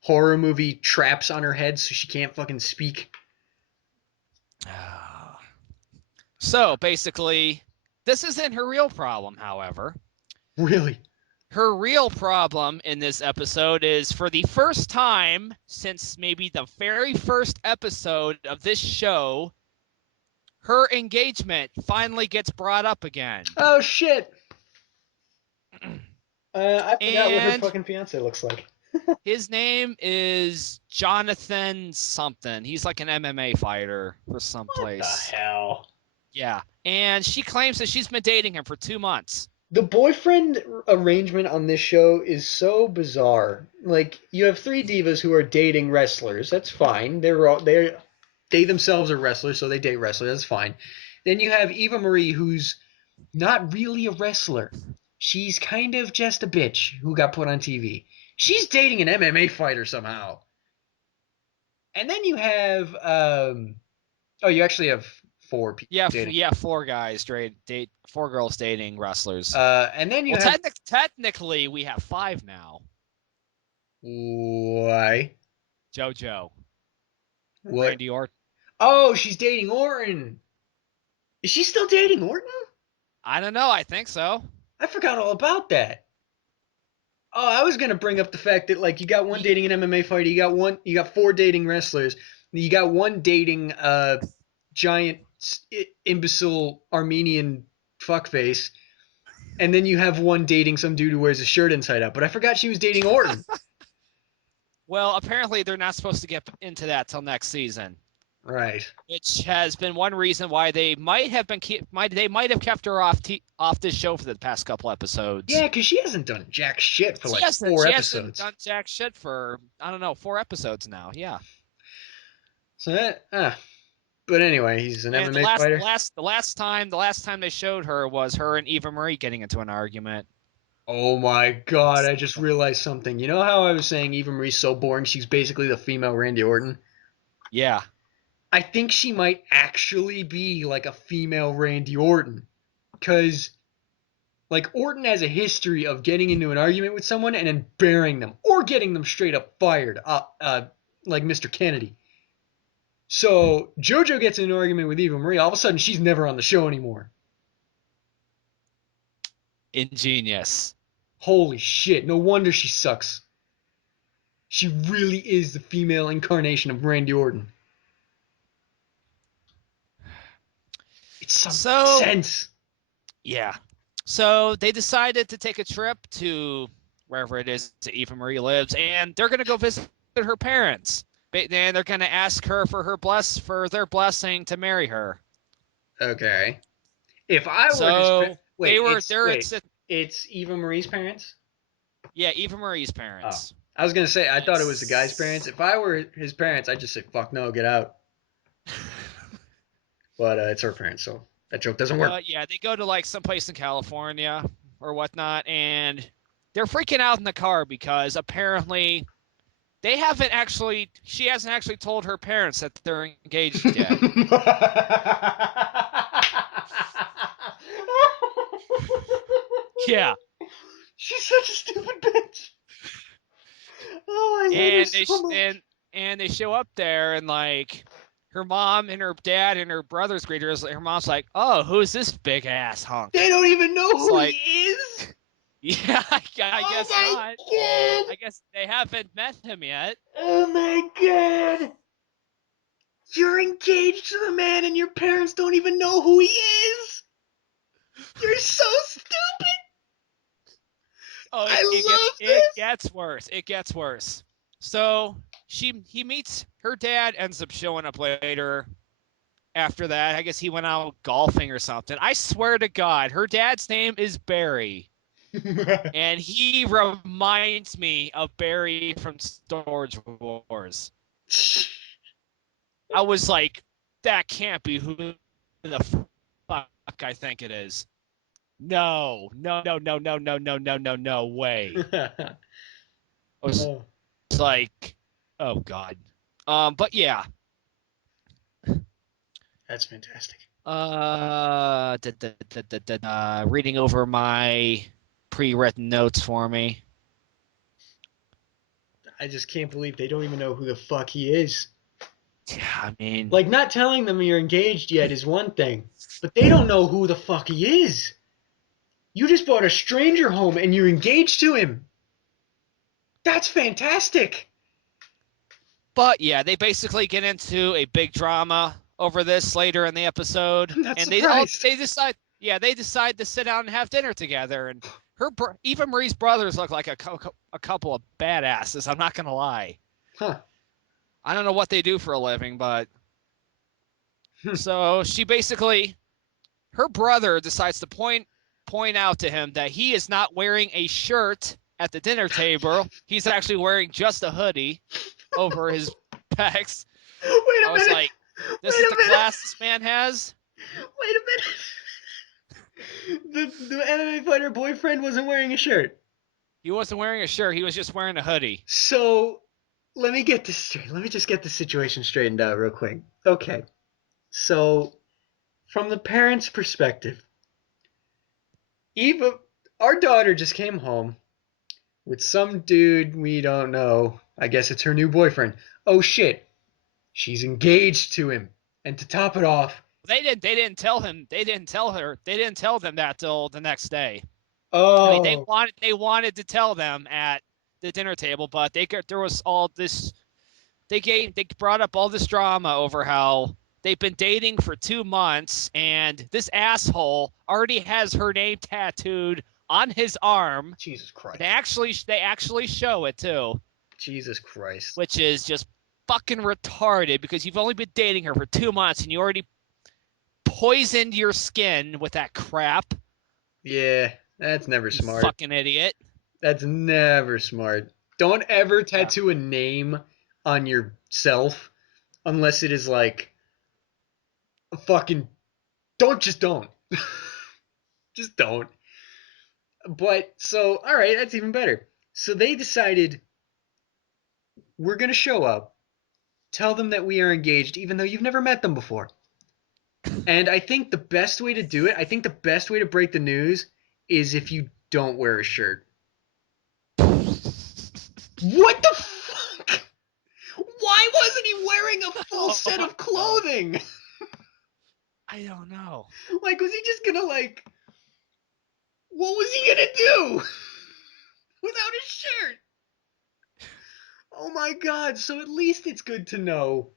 horror movie traps on her head so she can't fucking speak. So, basically, this isn't her real problem, however. Really? Her real problem in this episode is, for the first time since maybe the very first episode of this show, her engagement finally gets brought up again. Oh, shit. I forgot what her fucking fiance looks like. His name is Jonathan something. He's like an MMA fighter for someplace. What the hell? Yeah. And she claims that she's been dating him for 2 months. The boyfriend arrangement on this show is so bizarre. Like, you have 3 divas who are dating wrestlers. That's fine. They themselves are wrestlers, so they date wrestlers. That's fine. Then you have Eva Marie, who's not really a wrestler. She's kind of just a bitch who got put on TV. She's dating an MMA fighter somehow. And then you have, you actually have 4 people. Yeah, 4 guys, 4 girls dating wrestlers. And then you have... Technically, we have 5 now. Why? JoJo. What? Randy Orton. Oh, she's dating Orton. Is she still dating Orton? I don't know. I think so. I forgot all about that. Oh, I was gonna bring up the fact that, like, you got one dating an MMA fighter, you got 4 dating wrestlers, you got one dating giant imbecile Armenian fuckface, and then you have one dating some dude who wears a shirt inside out. But I forgot she was dating Orton. Well, apparently they're not supposed to get into that till next season. Right. Which has been one reason why they might have kept her off this show for the past couple episodes. Yeah, because she hasn't done jack shit for 4 episodes. She hasn't done jack shit for, I don't know, 4 episodes now. Yeah. So that, but anyway, he's an MMA fighter. The last time they showed her was her and Eva Marie getting into an argument. Oh my god, I just realized something. You know how I was saying Eva Marie's so boring, she's basically the female Randy Orton? Yeah. I think she might actually be like a female Randy Orton. Because, like, Orton has a history of getting into an argument with someone and then burying them. Or getting them straight up fired. Like Mr. Kennedy. So, JoJo gets in an argument with Eva Marie. All of a sudden, she's never on the show anymore. Ingenious. Holy shit. No wonder she sucks. She really is the female incarnation of Randy Orton. It's some sense. Yeah. So they decided to take a trip to wherever it is that Eva Marie lives, and they're going to go visit her parents. And they're going to ask her for their blessing to marry her. Okay. If I were to... It's Eva Marie's parents? Yeah, Eva Marie's parents. Oh. I was going to say, I thought it was the guy's parents. If I were his parents, I'd just say, fuck no, get out. But it's her parents, so that joke doesn't work. Yeah, they go to like someplace in California or whatnot, and they're freaking out in the car because apparently she hasn't actually told her parents that they're engaged yet. Yeah. She's such a stupid bitch. Oh, I hate her so much. And they show up there, and like her mom and her dad and her brother's greeters. Her mom's like, "Oh, who's this big ass hunk?" They don't even know It's who he like, is. yeah, I Oh guess my not. god. I guess they haven't met him yet. Oh my god. You're engaged to the man and your parents don't even know who he is. You're so stupid. Oh, I love it this. gets worse. It gets worse. So he meets her dad, ends up showing up later. After that, I guess he went out golfing or something. I swear to God, her dad's name is Barry, and he reminds me of Barry from Storage Wars. I was like, that can't be who the fuck I think it is. No way. I was Oh, like, oh God. But yeah. that's fantastic. Reading over my pre-written notes for me. I just can't believe they don't even know who the fuck he is. Yeah, I mean, Like, not telling them you're engaged yet is one thing, but they don't know who the fuck he is. You just brought a stranger home and you're engaged to him. That's fantastic. but yeah, they basically get into a big drama over this later in the episode, I'm not and surprised. they decide to sit down and have dinner together, and even Marie's brothers look like a couple of badasses. I'm not gonna lie. Huh. I don't know what they do for a living, but so she basically, her brother decides to point out to him that he is not wearing a shirt at the dinner table. He's actually wearing just a hoodie over his pecs. Wait a I was minute. like, this Wait is a the minute. class this man has? Wait a minute. The MMA fighter boyfriend wasn't wearing a shirt. He wasn't wearing a shirt. He was just wearing a hoodie. So, let me get this straight. Let me just get the situation straightened out real quick. Okay. So, from the parents' perspective, Eva, our daughter just came home with some dude we don't know. I guess it's her new boyfriend. Oh shit. She's engaged to him. And to top it off, They didn't tell him. They didn't tell her. They didn't tell them that till the next day. I mean, oh, they wanted to tell them at the dinner table, but there was all this. They brought up all this drama over how they've been dating for 2 months, and this asshole already has her name tattooed on his arm. Jesus Christ. They actually show it too, Jesus Christ. which is just fucking retarded because you've only been dating her for 2 months and you already poisoned your skin with that crap. Yeah, that's never You smart. fucking idiot. That's never smart. Don't ever tattoo a name on yourself unless it is like a fucking don't. Just don't. Just don't. But so, all right, that's even better. So they decided we're going to show up, tell them that we are engaged even though you've never met them before. And I think the best way to do it, I think the best way to break the news is if you don't wear a shirt. What the fuck? Why wasn't he wearing a full set of clothing? I don't know. Like, was he just gonna, like, what was he gonna do without his shirt? Oh my god, so at least it's good to know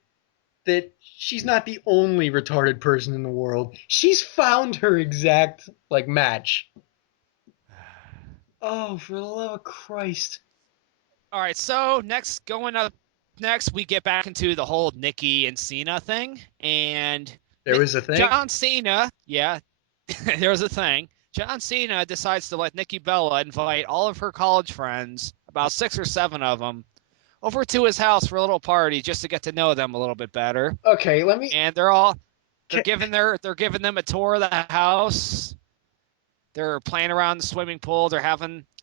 that she's not the only retarded person in the world. She's found her exact, like, match. Oh, for the love of Christ. All right, so next, we get back into the whole Nikki and Cena thing, and There was a thing? John Cena, yeah, there was a thing. John Cena decides to let Nikki Bella invite all of her college friends, about 6 or 7 of them, over to his house for a little party just to get to know them a little bit better. Okay, let me... And they're giving them a tour of the house. They're playing around the swimming pool.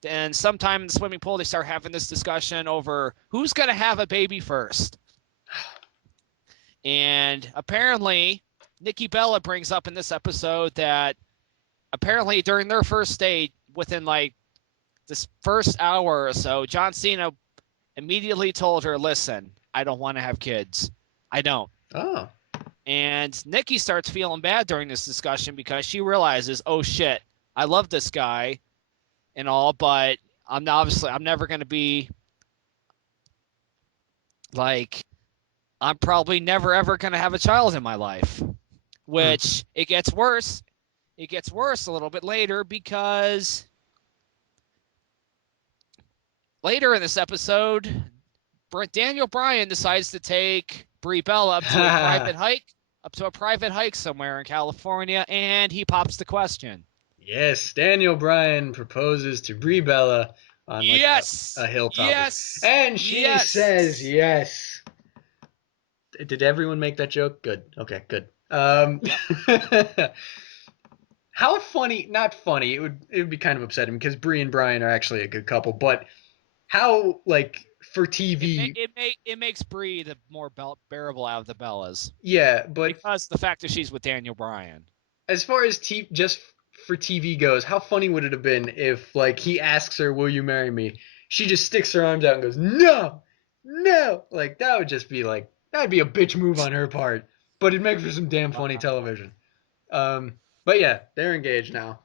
And sometime in the swimming pool, they start having this discussion over who's going to have a baby first. And apparently, Nikki Bella brings up in this episode that apparently during their first date, within like this first hour or so, John Cena immediately told her, listen, I don't want to have kids. I don't. Oh. And Nikki starts feeling bad during this discussion because she realizes, oh shit, I love this guy and all, but I'm never going to be like, I'm probably never ever going to have a child in my life. Which it gets worse. It gets worse a little bit later because later in this episode, Daniel Bryan decides to take Brie Bella up to a private hike somewhere in California, and he pops the question. Yes, Daniel Bryan proposes to Brie Bella on like a hilltop. Yes. And she says yes. Did everyone make that joke? Good. Okay, good. How funny, not funny, it would be kind of upsetting because Brie and Bryan are actually a good couple, but how, like, for TV... It makes Brie the more bearable out of the Bellas. Yeah, but... because the fact that she's with Daniel Bryan. As far as just for TV goes, how funny would it have been if, like, he asks her, will you marry me? She just sticks her arms out and goes, no! No! Like, that would just be, like, that'd be a bitch move on her part. But it'd make for some damn funny television. But yeah, they're engaged now.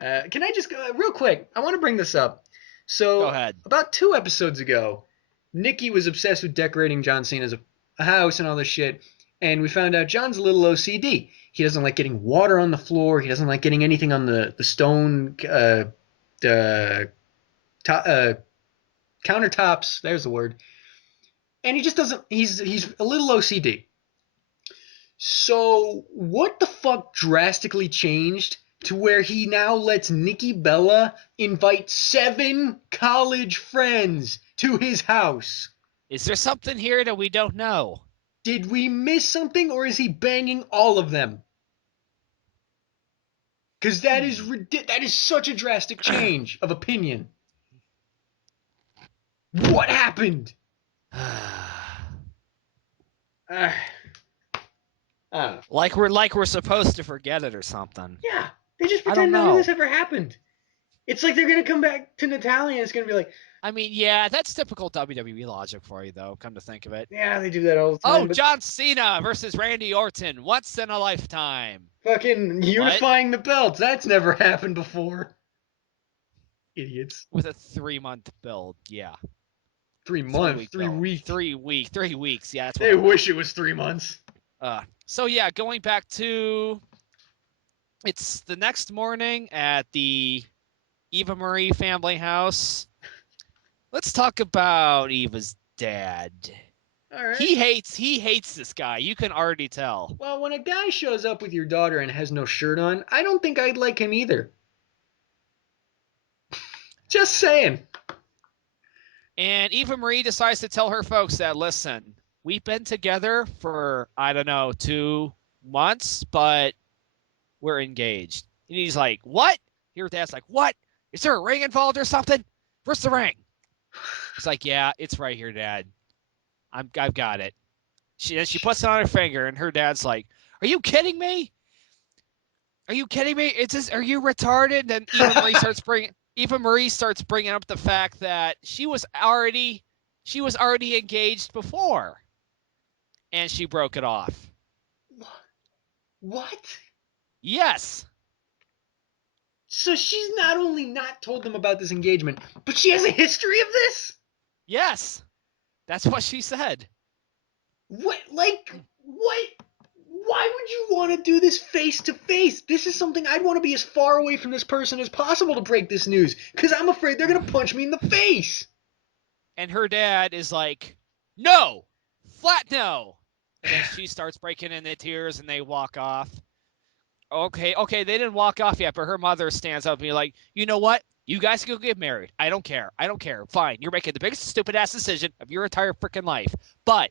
Can I just go, real quick, I want to bring this up. So, go ahead. About 2 episodes ago, Nikki was obsessed with decorating John Cena's a house and all this shit, and we found out John's a little OCD. He doesn't like getting water on the floor. He doesn't like getting anything on the stone countertops. There's the word. And he just doesn't. He's a little OCD. So what the fuck drastically changed to where he now lets Nikki Bella invite 7 college friends to his house? Is there something here that we don't know? Did we miss something, or is he banging all of them? Because that is such a drastic change of opinion. What happened? Like we're supposed to forget it or something. Yeah, they just pretend none of this ever happened. It's like they're gonna come back to Natalia and it's gonna be like, I mean, yeah, that's typical WWE logic for you, though. Come to think of it. Yeah, they do that all the time. Oh, John Cena versus Randy Orton, once in a lifetime. Fucking unifying the belts. That's never happened before. Idiots. With a 3-month build, yeah. 3 months, 3 weeks. 3 weeks, yeah. That's what they wish it was 3 months. So yeah, going back to, it's the next morning at the Eva Marie family house. Let's talk about Eva's dad. All right. He hates this guy. You can already tell. Well, when a guy shows up with your daughter and has no shirt on, I don't think I'd like him either. Just saying. And Eva Marie decides to tell her folks that, listen, we've been together for, I don't know, 2 months, but we're engaged. And he's like, what? Her dad's like, what? Is there a ring involved or something? Where's the ring? He's like, yeah, it's right here, Dad. I've got it. She puts it on her finger, and her dad's like, are you kidding me? Are you kidding me? Are you retarded? And Eva Marie starts bringing up the fact that she was already engaged before, and she broke it off. What? Yes. So she's not only not told them about this engagement, but she has a history of this? Yes. That's what she said. What? Like, what? Why would you want to do this face to face? This is something I'd want to be as far away from this person as possible to break this news, because I'm afraid they're going to punch me in the face. And her dad is like, no, flat no. And then she starts breaking into tears and they walk off. Okay, they didn't walk off yet, but her mother stands up and be like, you know what? You guys can go get married. I don't care. Fine. You're making the biggest stupid-ass decision of your entire freaking life. But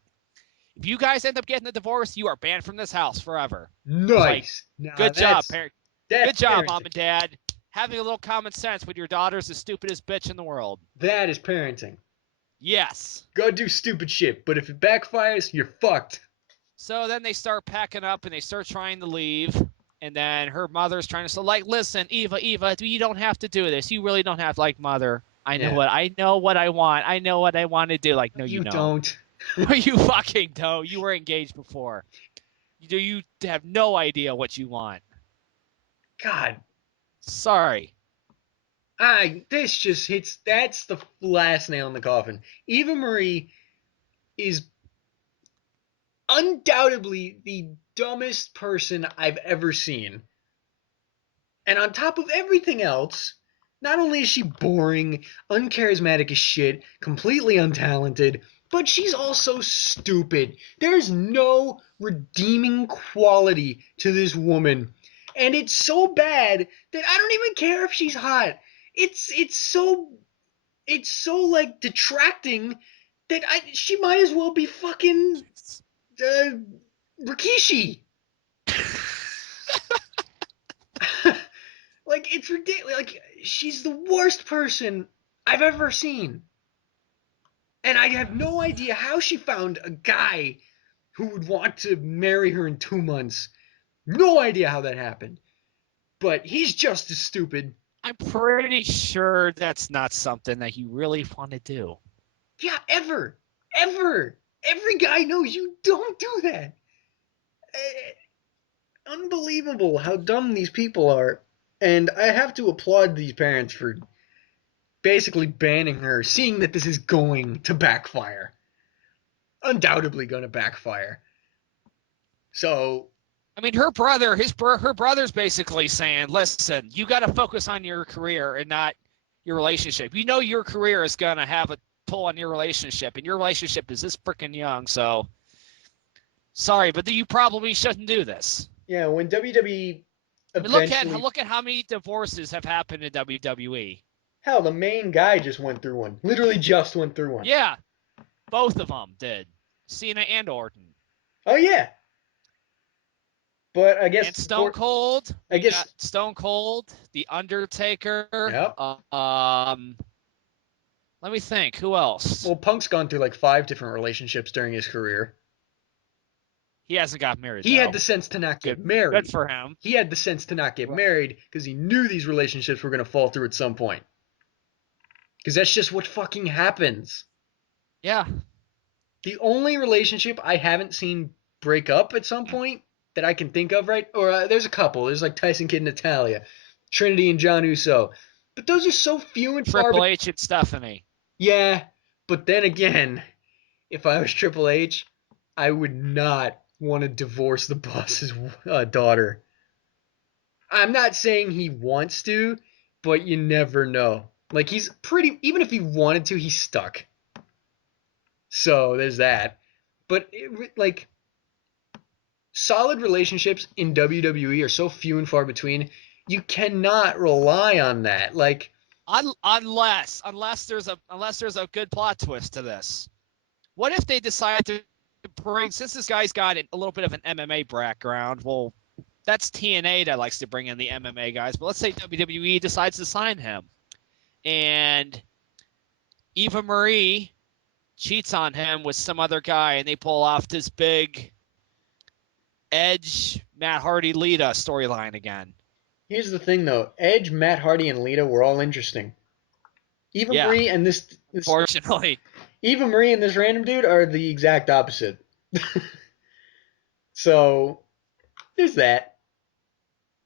if you guys end up getting a divorce, you are banned from this house forever. Nice. Like, good job, parent. Good job, Mom and Dad. Having a little common sense when your daughter's the stupidest bitch in the world. That is parenting. Yes. Go do stupid shit, but if it backfires, you're fucked. So then they start packing up and they start trying to leave. And then her mother's trying to say, like, listen, Eva, you don't have to do this. You really don't have, like, Mother. I know Yeah. what I want. I know what I want to do. Like, no, You you don't. You fucking don't. You were engaged before. You have no idea what you want. God, Sorry. this just hits. That's the last nail in the coffin. Eva Marie is undoubtedly the dumbest person I've ever seen. And on top of everything else, not only is she boring, uncharismatic as shit, completely untalented, but she's also stupid. There's no redeeming quality to this woman. And it's so bad that I don't even care if she's hot. It's so like detracting that she might as well be fucking Rikishi. Like, it's ridiculous. Like, she's the worst person I've ever seen. And I have no idea how she found a guy who would want to marry her in 2 months. No idea how that happened. But he's just as stupid. I'm pretty sure that's not something that you really want to do. Yeah, ever. Ever. Every guy knows you don't do that. Unbelievable how dumb these people are. And I have to applaud these parents for basically banning her, seeing that this is going to backfire. Undoubtedly going to backfire. So, I mean, her brother's basically saying, "Listen, you got to focus on your career and not your relationship. You know your career is going to have a pull on your relationship, and your relationship is this freaking young. So, sorry, but you probably shouldn't do this." yeah, when WWE I mean, eventually... look at how many divorces have happened in WWE. Hell, the main guy just went through one. Literally just went through one. Yeah, both of them did. Cena and Orton. Oh, yeah. But I guess... And Stone Cold. I guess... Got Stone Cold, The Undertaker. Yep. Let me think. Who else? Well, Punk's gone through like 5 different relationships during his career. He hasn't got married. He though. had the sense to not get married. Good for him. He had the sense to not get married because he knew these relationships were going to fall through at some point. Because that's just what fucking happens. Yeah. The only relationship I haven't seen break up at some point that I can think of, right? Or there's a couple. There's like Tyson Kidd and Natalya, Trinity and John Uso. But those are so few and far between. Triple H and Stephanie. Yeah, but then again, if I was Triple H, I would not want to divorce the boss's daughter. I'm not saying he wants to, but you never know. Like, he's pretty... Even if he wanted to, he's stuck. So, there's that. But, like, solid relationships in WWE are so few and far between, you cannot rely on that. Like... Unless there's a good plot twist to this. What if they decide to bring, since this guy's got a little bit of an MMA background, well, that's TNA that likes to bring in the MMA guys, but let's say WWE decides to sign him, and Eva Marie cheats on him with some other guy, and they pull off this big Edge, Matt Hardy, Lita storyline again. Here's the thing, though. Edge, Matt Hardy, and Lita were all interesting. Eva Marie and this... Fortunately. Eva Marie and this random dude are the exact opposite. So, there's that.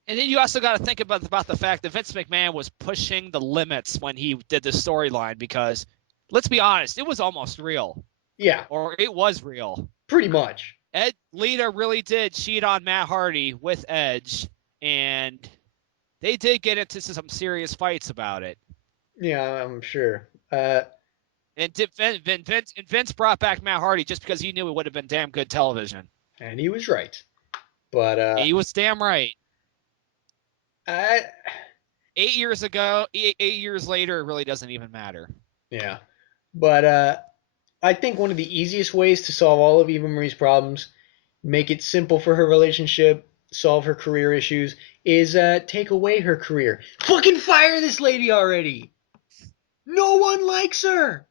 And then you also got to think about the fact that Vince McMahon was pushing the limits when he did the storyline because, let's be honest, it was almost real. Yeah. Or it was real. Pretty much. Lita really did cheat on Matt Hardy with Edge, and they did get into some serious fights about it. Yeah, I'm sure. And Vince brought back Matt Hardy just because he knew it would have been damn good television. And he was right. But he was damn right. 8 years ago, 8 years later, it really doesn't even matter. Yeah. But I think one of the easiest ways to solve all of Eva Marie's problems, make it simple for her relationship, solve her career issues, is take away her career. Fucking fire this lady already! No one likes her!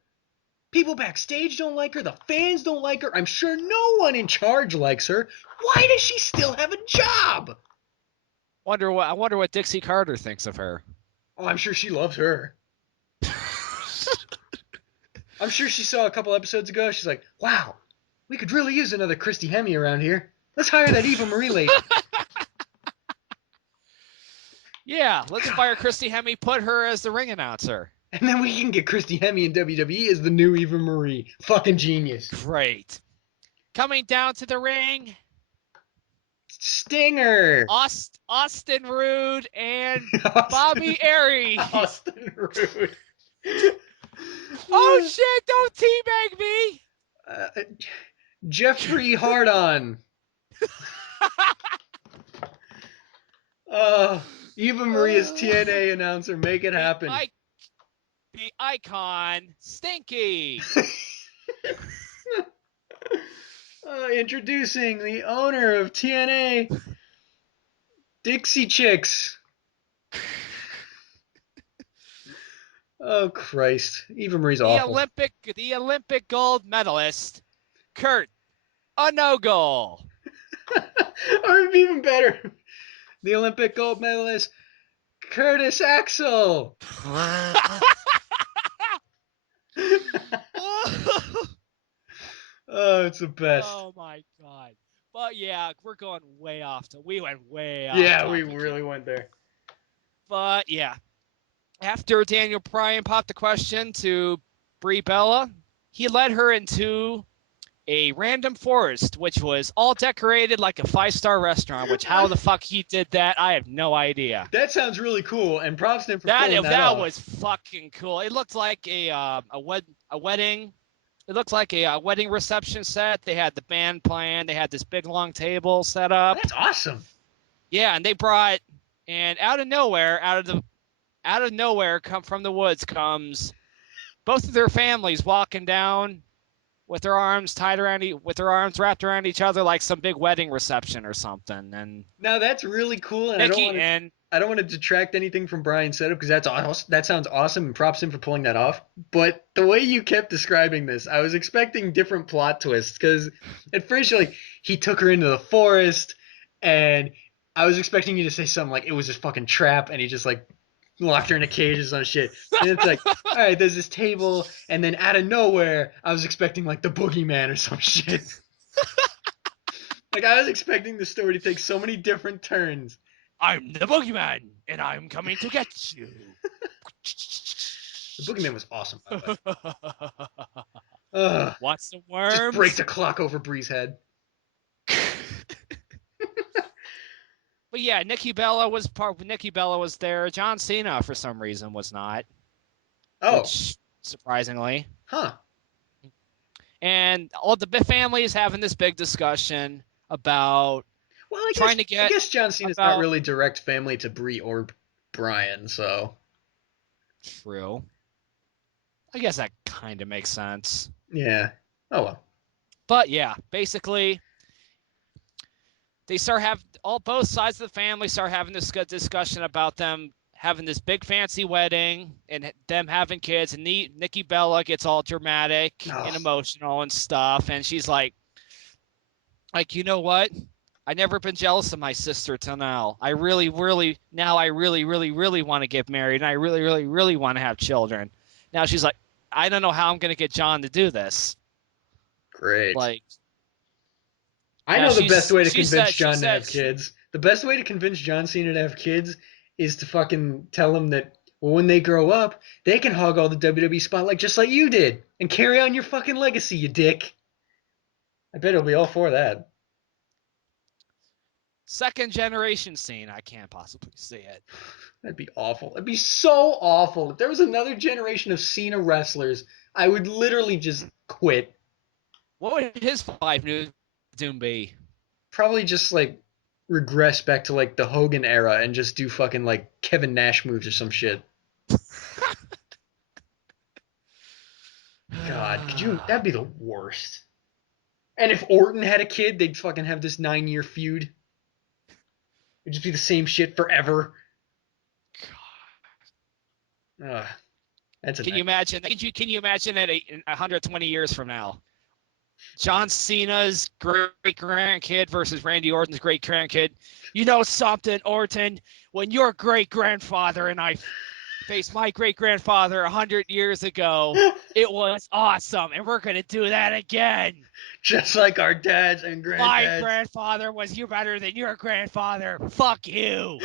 People backstage don't like her. The fans don't like her. I'm sure no one in charge likes her. Why does she still have a job? I wonder what Dixie Carter thinks of her. Oh, I'm sure she loves her. I'm sure she saw a couple episodes ago. She's like, wow, we could really use another Christy Hemme around here. Let's hire that Eva Marie lady. Yeah, let's fire Christy Hemme, put her as the ring announcer. And then we can get Christy Hemme in WWE as the new Eva Marie. Fucking genius. Great. Coming down to the ring, Stinger. Austin Rude and Austin, Bobby Aries. Austin Rude. Oh shit! Don't teabag me. Jeffrey Hardon. Eva Marie is TNA announcer. Make it happen. The icon, Stinky. Introducing the owner of TNA, Dixie Chicks. Oh Christ! Eva Marie's awful. The Olympic gold medalist, Kurt, a no goal. Or it'd be even better. The Olympic gold medalist, Curtis Axel. Oh, it's the best. Oh my god. But yeah, we're going way off. We went way off. Yeah, we really went there. But yeah. After Daniel Bryan popped the question to Brie Bella, he led her into a random forest, which was all decorated like a 5-star restaurant, which how the fuck he did that, I have no idea. That sounds really cool, and props to him for pulling that off. That was fucking cool. It looked like a wedding. It looked like a wedding reception set. They had the band playing. They had this big long table set up. That's awesome. Yeah, and they brought, and out of nowhere, come from the woods comes both of their families walking down with their arms wrapped around each other like some big wedding reception or something. And now that's really cool. And I don't want to detract anything from Brian's setup because that sounds awesome, and props him for pulling that off. But the way you kept describing this, I was expecting different plot twists because at first you're like, he took her into the forest, and I was expecting you to say something like it was this fucking trap and he just like locked her in a cage or some shit. And it's like, all right, there's this table, and then out of nowhere, I was expecting like the boogeyman or some shit. Like I was expecting the story to take so many different turns. I'm the boogeyman, and I'm coming to get you. The boogeyman was awesome, by the way. What's the worm? Just break the clock over Bree's head. But yeah, Nikki Bella was there. John Cena, for some reason, was not. Oh. Which, surprisingly. Huh. And all the families having this big discussion about I guess John Cena's not really direct family to Brie or Brian, so. True. I guess that kind of makes sense. Yeah. Oh well. But yeah, basically, they both sides of the family start having this good discussion about them having this big fancy wedding and them having kids, and Nikki Bella gets all dramatic and emotional and stuff, and she's like, you know what? I never been jealous of my sister till now. I really, really want to get married, and I really, really, really want to have children. Now she's like, I don't know how I'm going to get John to do this. Great. Like, I know the best way to convince John to have kids. The best way to convince John Cena to have kids is to fucking tell him that when they grow up, they can hog all the WWE spotlight just like you did and carry on your fucking legacy, you dick. I bet he'll be all for that. Second generation Cena, I can't possibly see it. That'd be awful. It'd be so awful. If there was another generation of Cena wrestlers, I would literally just quit. What would his 5 new doom be? Probably just like regress back to like the Hogan era and just do fucking like Kevin Nash moves or some shit. God, that'd be the worst. And if Orton had a kid, they'd fucking have this 9-year feud. It'd just be the same shit forever. God. Can you imagine it in 120 years from now? John Cena's great-grandkid versus Randy Orton's great-grandkid. You know something, Orton? When your great-grandfather and I faced my great-grandfather 100 years ago. It was awesome, and we're going to do that again. Just like our dads and My granddads. grandfather was better than your grandfather. Fuck you.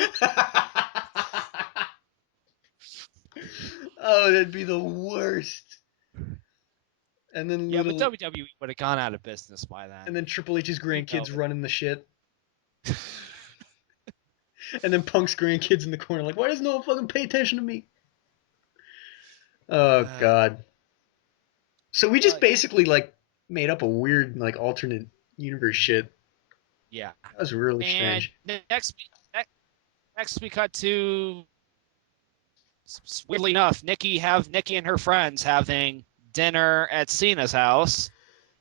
Oh, that'd be the worst. And then Yeah, but WWE would have gone out of business by then. and then Triple H's grandkids You know. running the shit. And then Punk's grandkids in the corner like, why does no one fucking pay attention to me? Oh, God. So we just basically, like, made up a weird, like, alternate universe shit. Yeah. That was really strange. Next we cut to, weirdly enough, Nikki and her friends having dinner at Cena's house,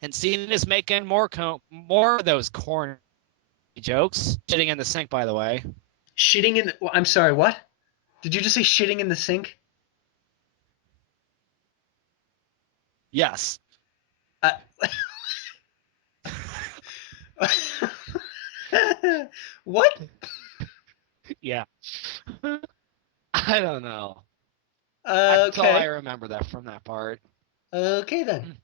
and Cena's making more of those corny jokes. Shitting in the sink, by the way. Shitting in the... I'm sorry, what? Did you just say shitting in the sink? Yes. What? Yeah. I don't know. That's all I remember from that part. Okay, then.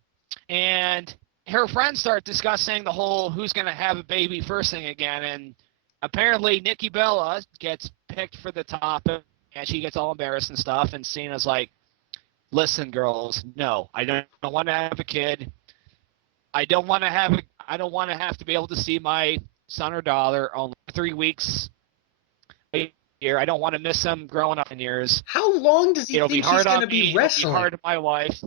And her friends start discussing the whole who's going to have a baby first thing again, and apparently Nikki Bella gets picked for the topic, and she gets all embarrassed and stuff, and Cena's like, listen, girls, no, I don't want to have a kid. I don't want to have to be able to see my son or daughter only 3 weeks a year. I don't want to miss them growing up in years. How long does he think he's going to be wrestling? It'll be hard on my wife.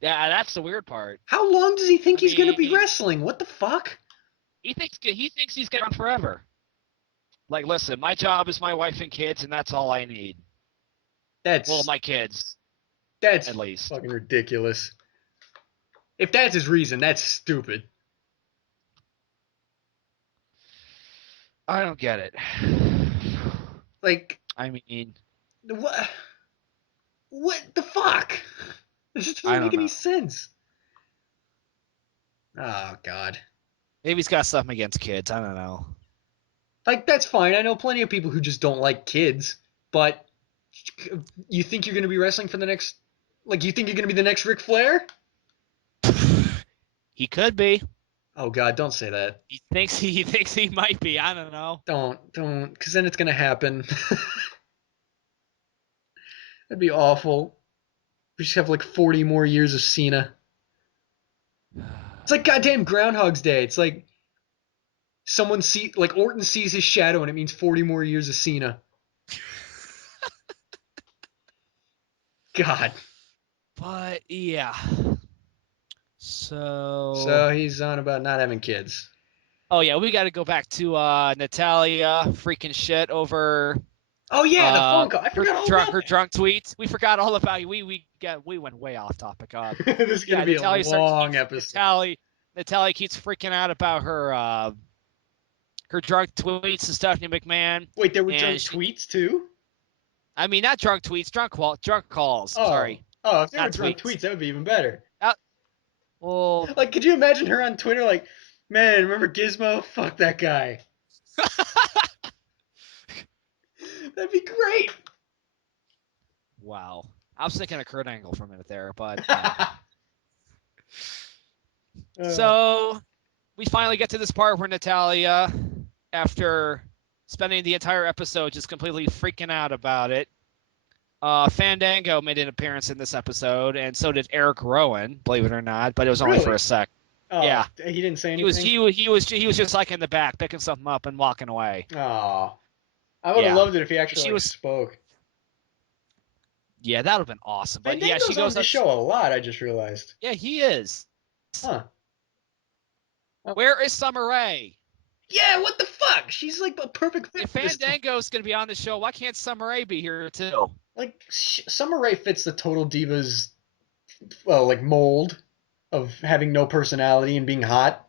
Yeah, that's the weird part. How long does he think he's going to be wrestling? What the fuck? He thinks he's going on forever. Like, listen, my job is my wife and kids, and that's all I need. My kids. That's at least fucking ridiculous. If that's his reason, that's stupid. I don't get it. Like, I mean, what the fuck? This just doesn't make any sense. Oh, God. Maybe he's got something against kids. I don't know. Like, that's fine. I know plenty of people who just don't like kids, but you think you're going to be wrestling for the next... Like, you think you're going to be the next Ric Flair? He could be. Oh, God, don't say that. He thinks he might be. I don't know. Don't, because then it's going to happen. That'd be awful. We just have like 40 more years of Cena. It's like goddamn Groundhog's Day. It's like Orton sees his shadow and it means 40 more years of Cena. God. But yeah. So he's on about not having kids. Oh yeah, we got to go back to Natalia freaking shit over. Oh yeah, the phone call. I forgot all about her drunk tweets. We forgot all about you. We went way off topic. This is gonna be a long episode. Natalia keeps freaking out about her drunk tweets to Stephanie McMahon. Wait, there were drunk tweets too? I mean, not drunk tweets, drunk calls. Oh. Sorry. Oh, if there were drunk tweets, that would be even better. Well, like, could you imagine her on Twitter like, man, remember Gizmo? Fuck that guy. That'd be great. Wow. I was thinking of Kurt Angle for a minute there, but... So, we finally get to this part where Natalia, after spending the entire episode just completely freaking out about it, Fandango made an appearance in this episode, and so did Eric Rowan, believe it or not, but it was only for a sec. Oh, yeah. He didn't say anything? He was just like in the back, picking something up and walking away. Oh. I would have loved it if he actually spoke. Yeah, that would have been awesome. But Fandango's she goes on the show a lot, I just realized. Yeah, he is. Huh. Where is Summer Rae? Yeah, what the fuck? She's like a perfect fit. If Fandango's going to be on the show, why can't Summer Rae be here too? Like, Summer Rae fits the Total Divas, well, like, mold of having no personality and being hot.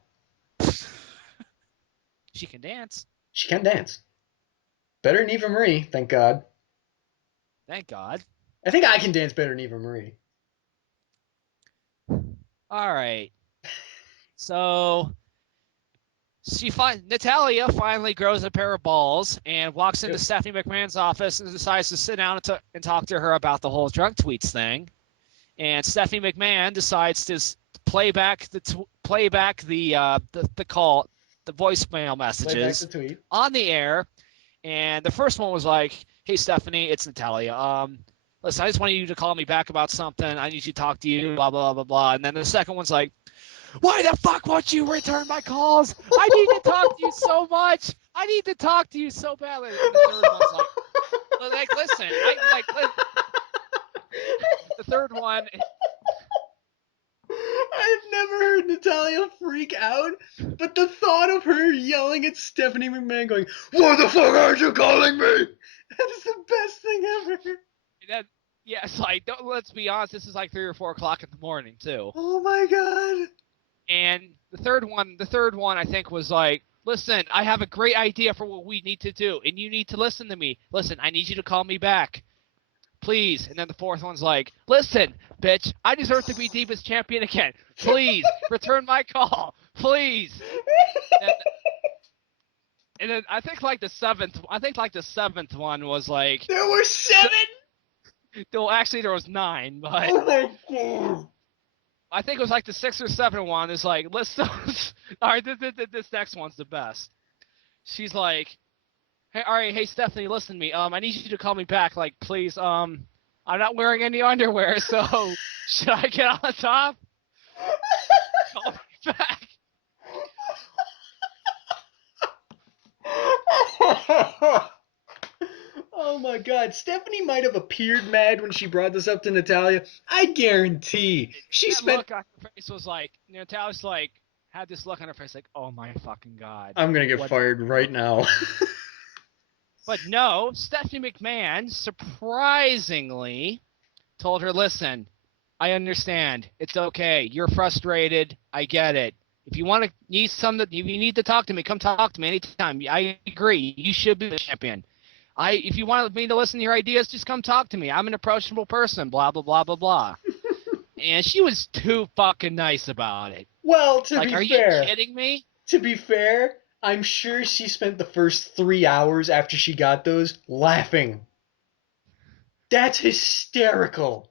She can dance. She can dance. Better than Eva Marie, thank God. Thank God. I think I can dance better than Eva Marie. All right. So Natalia finally grows a pair of balls and walks into Stephanie McMahon's office and decides to sit down and talk to her about the whole drunk tweets thing. And Stephanie McMahon decides to play back the call, the voicemail messages on the air. And the first one was like, "Hey Stephanie, it's Natalia. Listen, I just wanted you to call me back about something. I need you to talk to you, blah blah blah blah." And then the second one's like, "Why the fuck won't you return my calls? I need to talk to you so much. I need to talk to you so badly." And the third one's like listen, the third one. I've never heard Natalia freak out, but the thought of her yelling at Stephanie McMahon going, "Why the fuck aren't you calling me?" That is the best thing ever. It's like, let's be honest, this is like 3 or 4 o'clock in the morning too. Oh my god. And the third one I think was like, "Listen, I have a great idea for what we need to do, and you need to listen to me. Listen, I need you to call me back, please." And then the fourth one's like, "Listen, bitch, I deserve to be Divas champion again. Please, return my call, please." And then I think like the seventh one was like, there were 7. Well, actually there was 9, but oh my god. I think it was like the 6th or 7th one. Is like, listen. All right, this next one's the best. She's like, "Hey, all right, hey Stephanie, listen to me. I need you to call me back, like, please. I'm not wearing any underwear, so should I get on the top? Call me back." Oh my god, Stephanie might have appeared mad when she brought this up to Natalia. I guarantee that look on her face was like, Natalia's like, had this look on her face like, "Oh my fucking god, I'm gonna get fired right now." But no, Stephanie McMahon surprisingly told her, "Listen, I understand. It's okay. You're frustrated. I get it. If you if you need to talk to me, come talk to me anytime. I agree. You should be the champion. If you want me to listen to your ideas, just come talk to me. I'm an approachable person, blah, blah, blah, blah, blah." And she was too fucking nice about it. Well, to be fair. Are you kidding me? To be fair, I'm sure she spent the first 3 hours after she got those laughing. That's hysterical.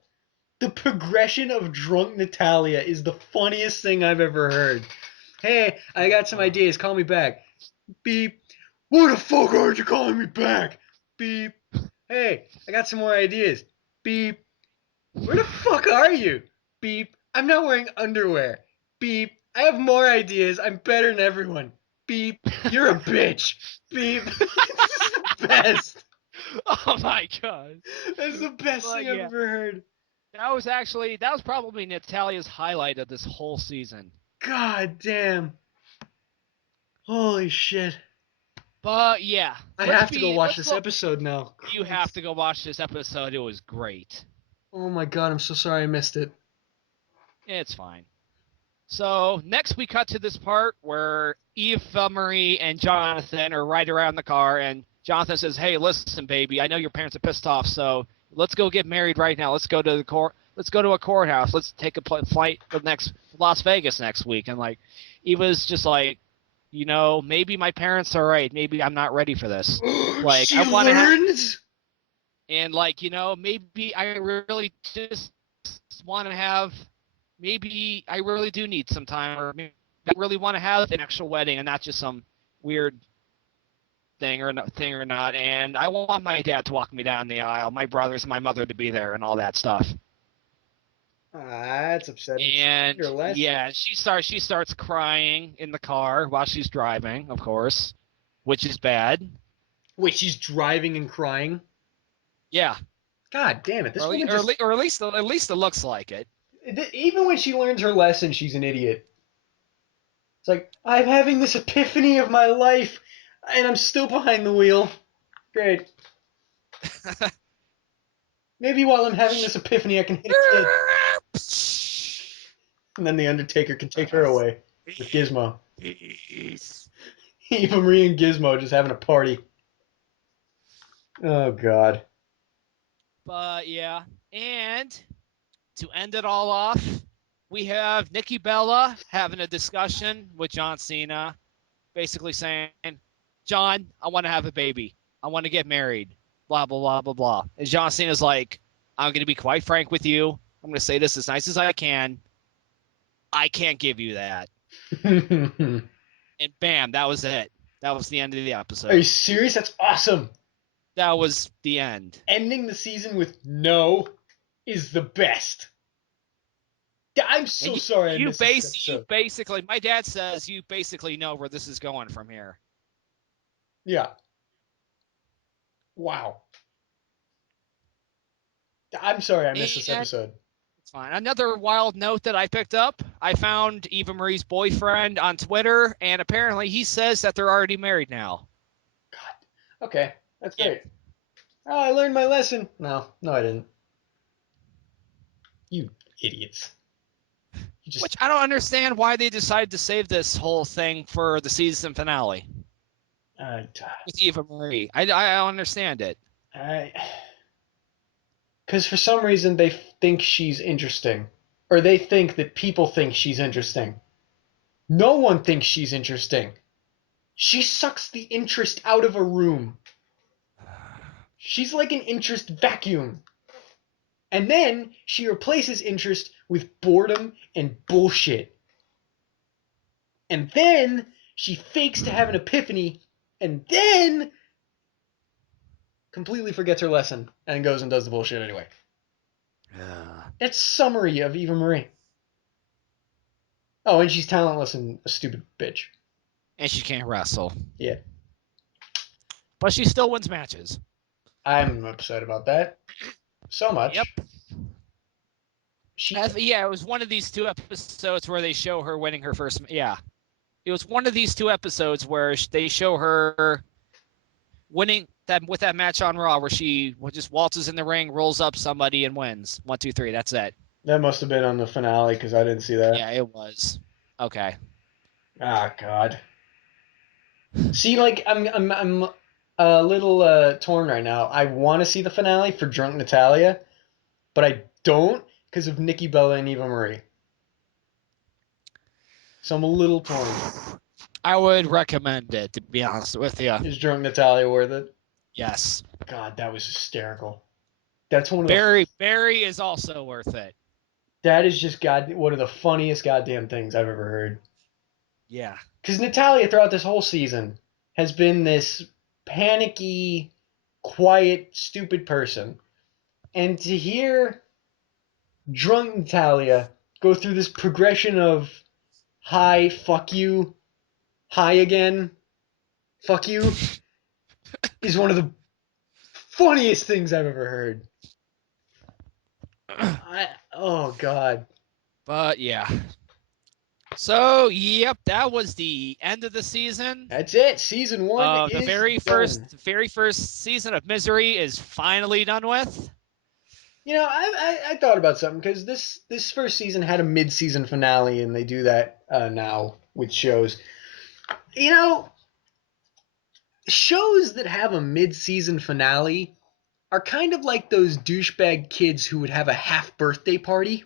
The progression of drunk Natalia is the funniest thing I've ever heard. "Hey, I got some ideas. Call me back." Beep. "Why the fuck aren't you calling me back?" Beep. "Hey, I got some more ideas." Beep. "Where the fuck are you?" Beep. "I'm not wearing underwear." Beep. "I have more ideas. I'm better than everyone." Beep. "You're a bitch." Beep. This is the best. Oh my god. That's the best thing I've ever heard. That was probably Natalia's highlight of this whole season. God damn. Holy shit. But yeah. I have to go watch this episode now. You have to go watch this episode. It was great. Oh my god, I'm so sorry I missed it. It's fine. So next we cut to this part where Eva Marie and Jonathan are right around the car, and Jonathan says, "Hey, listen, baby, I know your parents are pissed off, so let's go get married right now. Let's go to a courthouse. Let's take a flight to Las Vegas next week." And like, Eva's just like, maybe my parents are right. Maybe I'm not ready for this. Like, she learns. And like, maybe I really just want to have. Maybe I really do need some time, or maybe I really want to have an actual wedding and not just some weird thing or not. And I want my dad to walk me down the aisle, my brothers and my mother to be there, and all that stuff. That's upsetting. And yeah, she starts crying in the car while she's driving, of course, which is bad. Wait, she's driving and crying? Yeah. God damn it! Or at least it looks like it. Even when she learns her lesson, she's an idiot. It's like, I'm having this epiphany of my life, and I'm still behind the wheel. Great. Maybe while I'm having this epiphany, I can hit a kid. And then the Undertaker can take her away with Gizmo. Eva Marie and Gizmo just having a party. Oh, God. But, yeah. And to end it all off, we have Nikki Bella having a discussion with John Cena. basically saying, John, I want to have a baby. I want to get married. Blah, blah, blah, blah, blah. And John Cena's like, I'm going to be quite frank with you. I'm going to say this as nice as I can. I can't give you that. And bam, that was it. That was the end of the episode. Are you serious? That's awesome. That was the end. Ending the season with no is the best. I'm so sorry I missed this episode. You basically, my dad says you basically know where this is going from here. Yeah. Wow. I'm sorry I missed this episode. It's fine. Another wild note that I picked up, I found Eva Marie's boyfriend on Twitter, and apparently he says that they're already married now. God. Okay. That's great. Oh, I learned my lesson. No, I didn't. You idiots. Which I don't understand why they decided to save this whole thing for the season finale. With Eva Marie. I don't understand it. Because for some reason they think she's interesting. Or they think that people think she's interesting. No one thinks she's interesting. She sucks the interest out of a room. She's like an interest vacuum. And then she replaces interest with boredom and bullshit. And then she fakes to have an epiphany, and then completely forgets her lesson and goes and does the bullshit anyway. That's summary of Eva Marie. Oh, and she's talentless and a stupid bitch. And she can't wrestle. Yeah. But she still wins matches. I'm upset about that. So much. Yep. It was one of these two episodes where they show her winning her first. Yeah. It was one of these two episodes where they show her winning with that match on Raw where she just waltzes in the ring, rolls up somebody, and wins. 1, 2, 3. That's it. That must have been on the finale because I didn't see that. Yeah, it was. Okay. Ah, God. See, like, I'm a little torn right now. I want to see the finale for Drunk Natalia, but I don't because of Nikki Bella and Eva Marie. So I'm a little torn. I would recommend it, to be honest with you. Is Drunk Natalia worth it? Yes. God, that was hysterical. That's one of Barry is also worth it. That is just one of the funniest goddamn things I've ever heard. Yeah. Because Natalia throughout this whole season has been this panicky, quiet, stupid person. And to hear Drunk Natalia go through this progression of hi, fuck you, hi again, fuck you, is one of the funniest things I've ever heard. Oh, God. But, yeah. So, yep, that was the end of the season. That's it. Season 1 is the very first season of Misery is finally done with. You know, I thought about something because this first season had a mid-season finale, and they do that now with shows. You know, shows that have a mid-season finale are kind of like those douchebag kids who would have a half birthday party.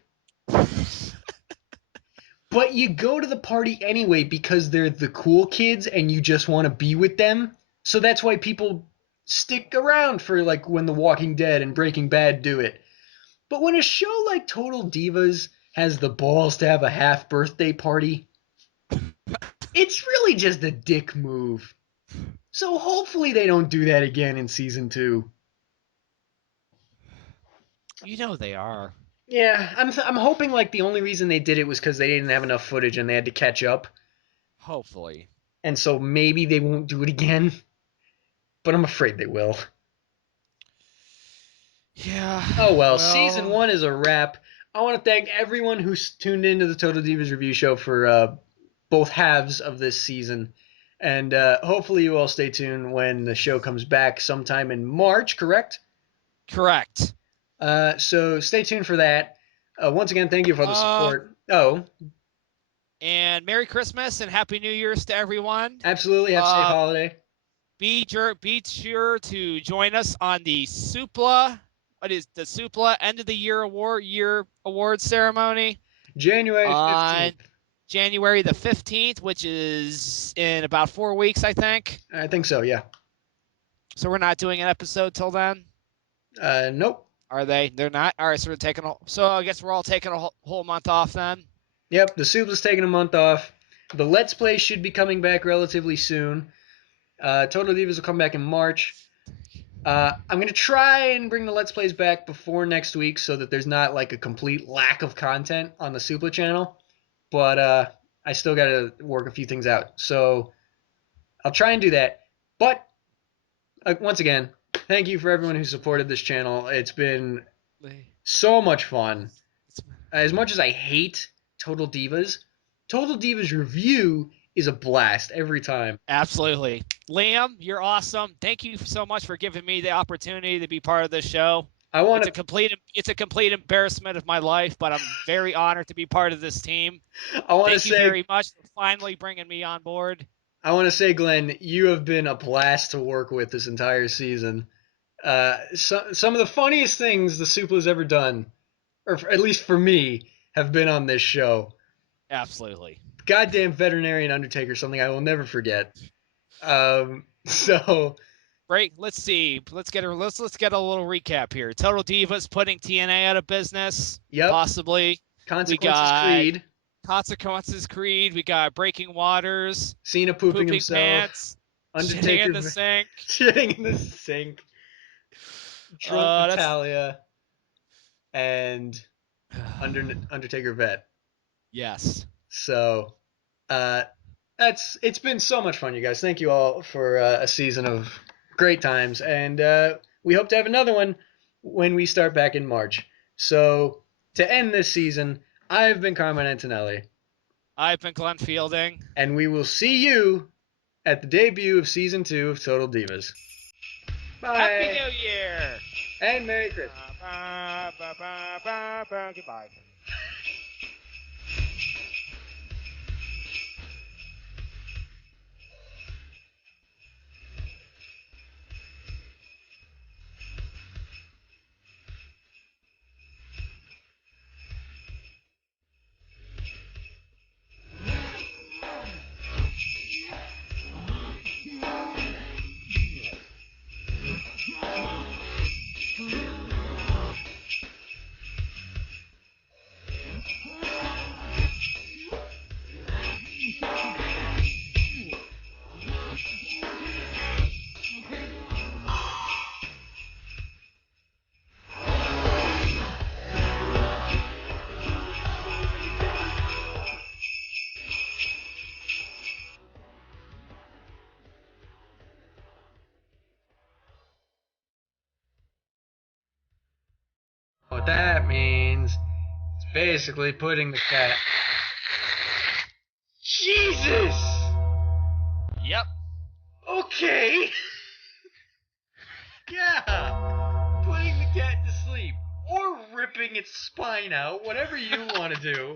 But you go to the party anyway because they're the cool kids and you just want to be with them. So that's why people stick around for like when The Walking Dead and Breaking Bad do it. But when a show like Total Divas has the balls to have a half birthday party, it's really just a dick move. So hopefully they don't do that again in season 2. You know they are. Yeah, I'm hoping like the only reason they did it was because they didn't have enough footage and they had to catch up. Hopefully. And so maybe they won't do it again. But I'm afraid they will. Yeah. Oh well, season 1 is a wrap. I want to thank everyone who's tuned into the Total Divas Review Show for both halves of this season. And hopefully you all stay tuned when the show comes back sometime in March, correct? Correct. So stay tuned for that. Once again, thank you for the support. And Merry Christmas and Happy New Year's to everyone. Absolutely. Have a safe holiday. Be sure to join us on the Supla. What is the Supla End of the Year Award ceremony? January 15th. January the 15th, which is in about 4 weeks, I think. I think so, yeah. So we're not doing an episode till then? Nope. Are they? They're not? All right, so we're taking so I guess we're all taking a whole month off then? Yep, the Soup is taking a month off. The Let's Play should be coming back relatively soon. Total Divas will come back in March. I'm going to try and bring the Let's Plays back before next week so that there's not like a complete lack of content on the Supla channel. But I still got to work a few things out. So I'll try and do that. But once again, thank you for everyone who supported this channel. It's been so much fun. As much as I hate Total Divas review is a blast every time. Absolutely. Liam, you're awesome. Thank you so much for giving me the opportunity to be part of this show. It's a complete embarrassment of my life, but I'm very honored to be part of this team. Thank you very much for finally bringing me on board. I want to say, Glenn, you have been a blast to work with this entire season. Some of the funniest things the Supla's ever done, or at least for me, have been on this show. Absolutely. Goddamn veterinarian Undertaker, something I will never forget. So great. Let's see. Let's get a little recap here. Total Divas putting TNA out of business. Yep. Possibly. Consequences Creed. We got Breaking Waters. Cena pooping himself. Pants. Undertaker shitting in the sink. Drunk Natalia. And Undertaker vet. Yes. So it's been so much fun, you guys. Thank you all for a season of great times, and we hope to have another one when we start back in March. So to end this season, I've been Carmine Antonelli. I've been Glenn Fielding. And we will see you at the debut of Season 2 of Total Divas. Bye. Happy New Year. And Merry Christmas. Goodbye. What that means, it's basically putting the cat. Jesus! Yep. Okay. Yeah. Putting the cat to sleep. Or ripping its spine out, whatever you want to do.